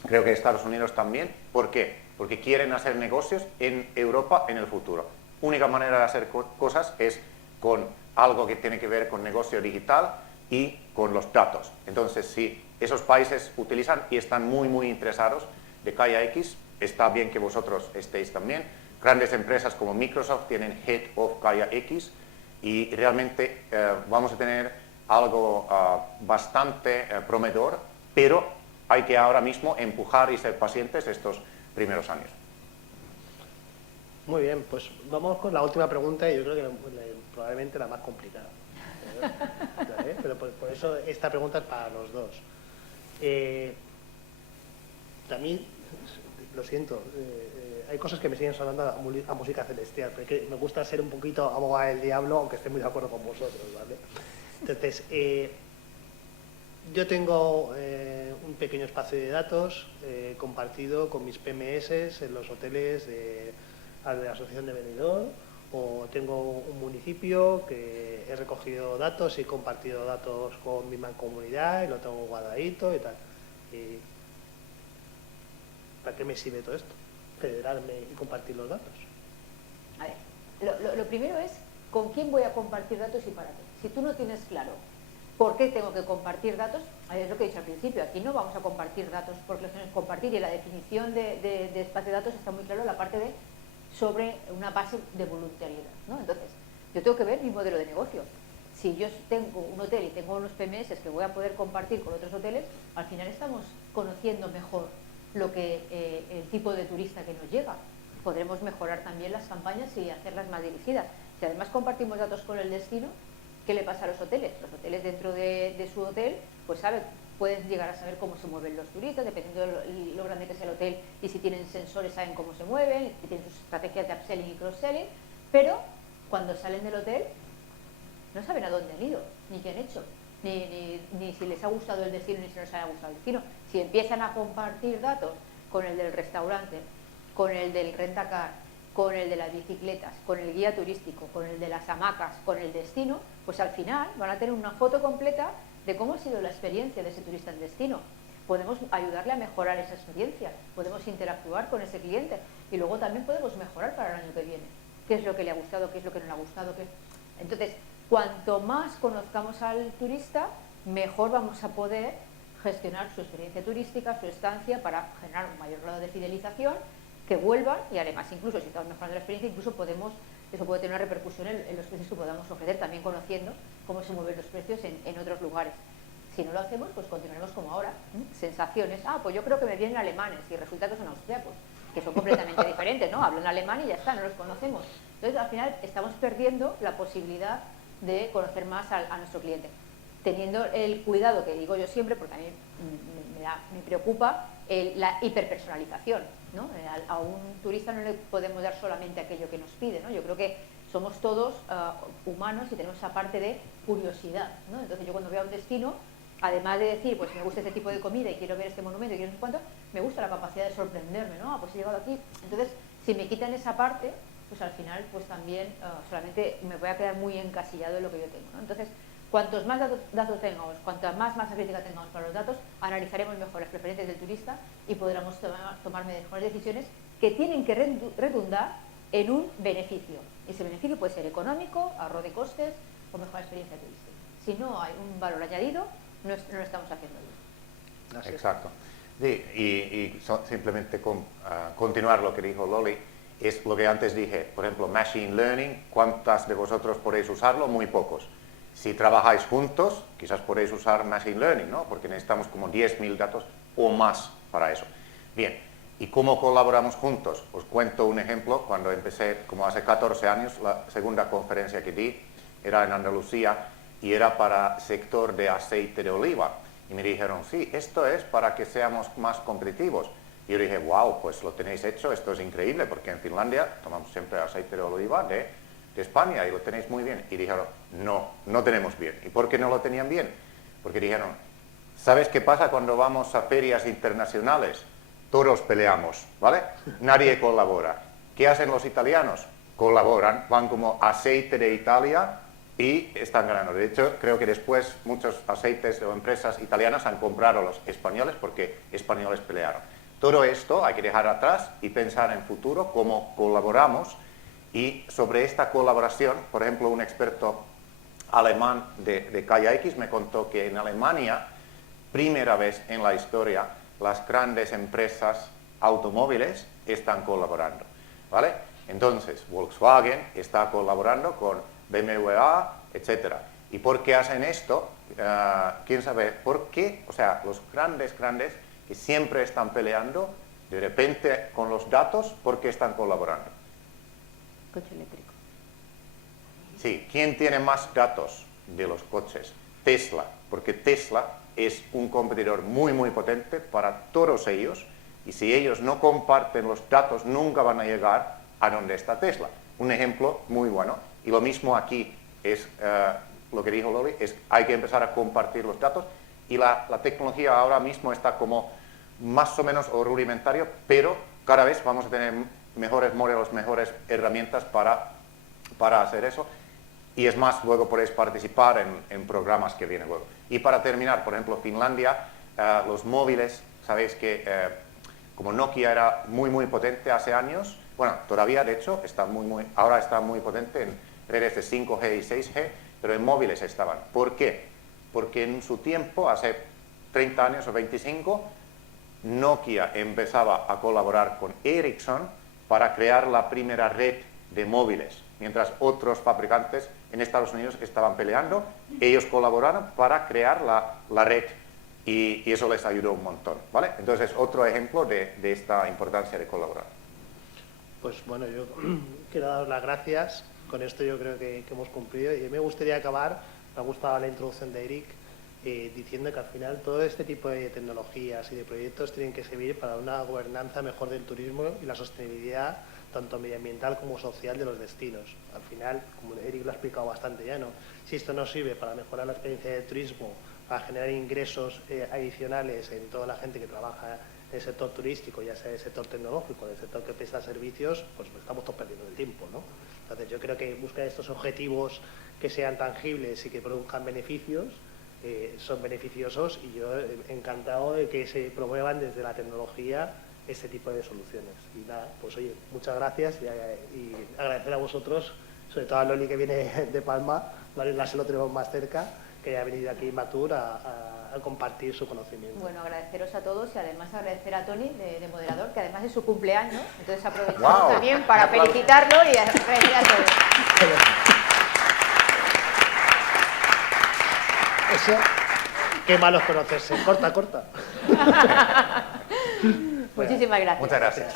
creo que Estados Unidos también. ¿Por qué? Porque quieren hacer negocios en Europa en el futuro. Única manera de hacer cosas es con algo que tiene que ver con negocio digital y con los datos. Entonces, si esos países utilizan y están muy, muy interesados de KayaX, está bien que vosotros estéis también. Grandes empresas como Microsoft tienen Head of KayaX y realmente vamos a tener algo bastante prometedor, pero hay que ahora mismo empujar y ser pacientes estos primeros años. Muy bien, pues vamos con la última pregunta y yo creo que probablemente la más complicada. ¿Vale? Pero por eso esta pregunta es para los dos. A mí, lo siento, hay cosas que me siguen sonando a música celestial, porque me gusta ser un poquito abogado del diablo, aunque esté muy de acuerdo con vosotros, ¿vale? Entonces, yo tengo un pequeño espacio de datos compartido con mis PMS en los hoteles de la Asociación de Benidorm, o tengo un municipio que he recogido datos y he compartido datos con mi mancomunidad y lo tengo guardadito y tal. ¿Para qué me sirve todo esto? Federarme y compartir los datos. A ver, lo primero es con quién voy a compartir datos y para qué. Si tú no tienes claro por qué tengo que compartir datos, es lo que he dicho al principio, aquí no vamos a compartir datos porque lo tenemos que compartir, y en la definición de espacio de datos está muy claro la parte de sobre una base de voluntariedad, ¿no? Entonces, yo tengo que ver mi modelo de negocio. Si yo tengo un hotel y tengo unos PMS que voy a poder compartir con otros hoteles, al final estamos conociendo mejor lo que el tipo de turista que nos llega. Podremos mejorar también las campañas y hacerlas más dirigidas. Si además compartimos datos con el destino, ¿qué le pasa a los hoteles? Los hoteles dentro de su hotel, pues pueden llegar a saber cómo se mueven los turistas, dependiendo de lo grande que sea el hotel, y si tienen sensores saben cómo se mueven, y tienen sus estrategias de upselling y cross-selling, pero cuando salen del hotel no saben a dónde han ido, ni qué han hecho, ni si les ha gustado el destino, ni si no les ha gustado el destino. Si empiezan a compartir datos con el del restaurante, con el del rentacar, con el de las bicicletas, con el guía turístico, con el de las hamacas, con el destino, pues al final van a tener una foto completa de cómo ha sido la experiencia de ese turista en destino. Podemos ayudarle a mejorar esa experiencia, podemos interactuar con ese cliente y luego también podemos mejorar para el año que viene. ¿Qué es lo que le ha gustado? ¿Qué es lo que no le ha gustado? Entonces, cuanto más conozcamos al turista, mejor vamos a poder gestionar su experiencia turística, su estancia, para generar un mayor grado de fidelización, que vuelvan, y además incluso si estamos mejorando la experiencia, incluso eso puede tener una repercusión en los precios que podamos ofrecer, también conociendo cómo se mueven los precios en otros lugares. Si no lo hacemos, pues continuaremos como ahora, sensaciones, pues yo creo que me vienen alemanes y resulta que son austriacos, que son completamente diferentes, ¿no? Hablan alemán y ya está, no los conocemos. Entonces al final estamos perdiendo la posibilidad de conocer más a nuestro cliente, teniendo el cuidado que digo yo siempre, porque a mí me preocupa la hiperpersonalización, ¿no? A un turista no le podemos dar solamente aquello que nos pide, ¿no? Yo creo que somos todos humanos y tenemos esa parte de curiosidad, ¿no? Entonces yo cuando veo a un destino, además de decir, pues me gusta este tipo de comida y quiero ver este monumento y quiero no sé cuánto, me gusta la capacidad de sorprenderme, ¿no? Pues he llegado aquí. Entonces, si me quitan esa parte, pues al final pues también solamente me voy a quedar muy encasillado en lo que yo tengo, ¿no? Entonces, cuantos más datos tengamos, cuanta más masa crítica tengamos para los datos, analizaremos mejor las preferencias del turista y podremos tomar mejores decisiones que tienen que redundar en un beneficio. Ese beneficio puede ser económico, ahorro de costes o mejor experiencia turística. Si no hay un valor añadido, no lo estamos haciendo bien. Exacto. Sí, simplemente continuar lo que dijo Loli, es lo que antes dije. Por ejemplo, Machine Learning, ¿cuántas de vosotros podéis usarlo? Muy pocos. Si trabajáis juntos, quizás podéis usar Machine Learning, ¿no? Porque necesitamos como 10.000 datos o más para eso. Bien, ¿y cómo colaboramos juntos? Os cuento un ejemplo. Cuando empecé, como hace 14 años, la segunda conferencia que di era en Andalucía y era para sector de aceite de oliva. Y me dijeron, sí, esto es para que seamos más competitivos. Y yo dije, wow, pues lo tenéis hecho, esto es increíble, porque en Finlandia tomamos siempre aceite de oliva de de España y lo tenéis muy bien. Y dijeron, no, no tenemos bien. ¿Y por qué no lo tenían bien? Porque dijeron, ¿sabes qué pasa cuando vamos a ferias internacionales? Todos peleamos, ¿vale? Nadie colabora. ¿Qué hacen los italianos? Colaboran, van como aceite de Italia y están ganando. De hecho, creo que después muchos aceites o empresas italianas han comprado a los españoles porque españoles pelearon. Todo esto hay que dejar atrás y pensar en futuro cómo colaboramos. Y sobre esta colaboración, por ejemplo, un experto alemán de Calle X me contó que en Alemania, primera vez en la historia, las grandes empresas automóviles están colaborando, ¿vale? Entonces, Volkswagen está colaborando con BMW, etc. ¿Y por qué hacen esto? ¿Quién sabe por qué? O sea, los grandes que siempre están peleando, de repente con los datos, ¿por qué están colaborando? Coche eléctrico. Sí, ¿quién tiene más datos de los coches? Tesla, porque Tesla es un competidor muy potente para todos ellos y si ellos no comparten los datos nunca van a llegar a donde está Tesla. Un ejemplo muy bueno. Y lo mismo aquí es lo que dijo Loli, es hay que empezar a compartir los datos y la tecnología ahora mismo está como más o menos rudimentario, pero cada vez vamos a tener mejores modelos, mejores herramientas para hacer eso. Y es más, luego podéis participar en programas que vienen luego. Y para terminar, por ejemplo, Finlandia, los móviles, sabéis que como Nokia era muy potente hace años, bueno, todavía de hecho ahora está muy potente en redes de 5G y 6G, pero en móviles estaban. ¿Por qué? Porque en su tiempo, hace 30 años o 25, Nokia empezaba a colaborar con Ericsson para crear la primera red de móviles, mientras otros fabricantes en Estados Unidos estaban peleando, ellos colaboraron para crear la red y eso les ayudó un montón, ¿vale? Entonces, otro ejemplo de esta importancia de colaborar. Pues bueno, yo quiero daros las gracias. Con esto yo creo que hemos cumplido y me gustaría acabar, me ha gustado la introducción de Eric, diciendo que al final todo este tipo de tecnologías y de proyectos tienen que servir para una gobernanza mejor del turismo y la sostenibilidad tanto medioambiental como social de los destinos. Al final, como Eric lo ha explicado bastante ya, ¿no? Si esto nos sirve para mejorar la experiencia de turismo, para generar ingresos adicionales en toda la gente que trabaja en el sector turístico, ya sea el sector tecnológico, el sector que presta servicios, pues estamos todos perdiendo el tiempo, ¿no? Entonces yo creo que buscar estos objetivos que sean tangibles y que produzcan beneficios son beneficiosos y yo encantado de que se promuevan desde la tecnología este tipo de soluciones. Y nada, pues oye, muchas gracias y agradecer a vosotros, sobre todo a Loli que viene de Palma, ¿vale? La se lo tenemos más cerca, que haya venido aquí Matur a compartir su conocimiento. Bueno, agradeceros a todos y además agradecer a Toni de moderador, que además es su cumpleaños, entonces aprovechamos Wow. también para felicitarlo y agradecer a todos. Eso, qué malo es conocerse. Corta. Muchísimas gracias. Muchas gracias.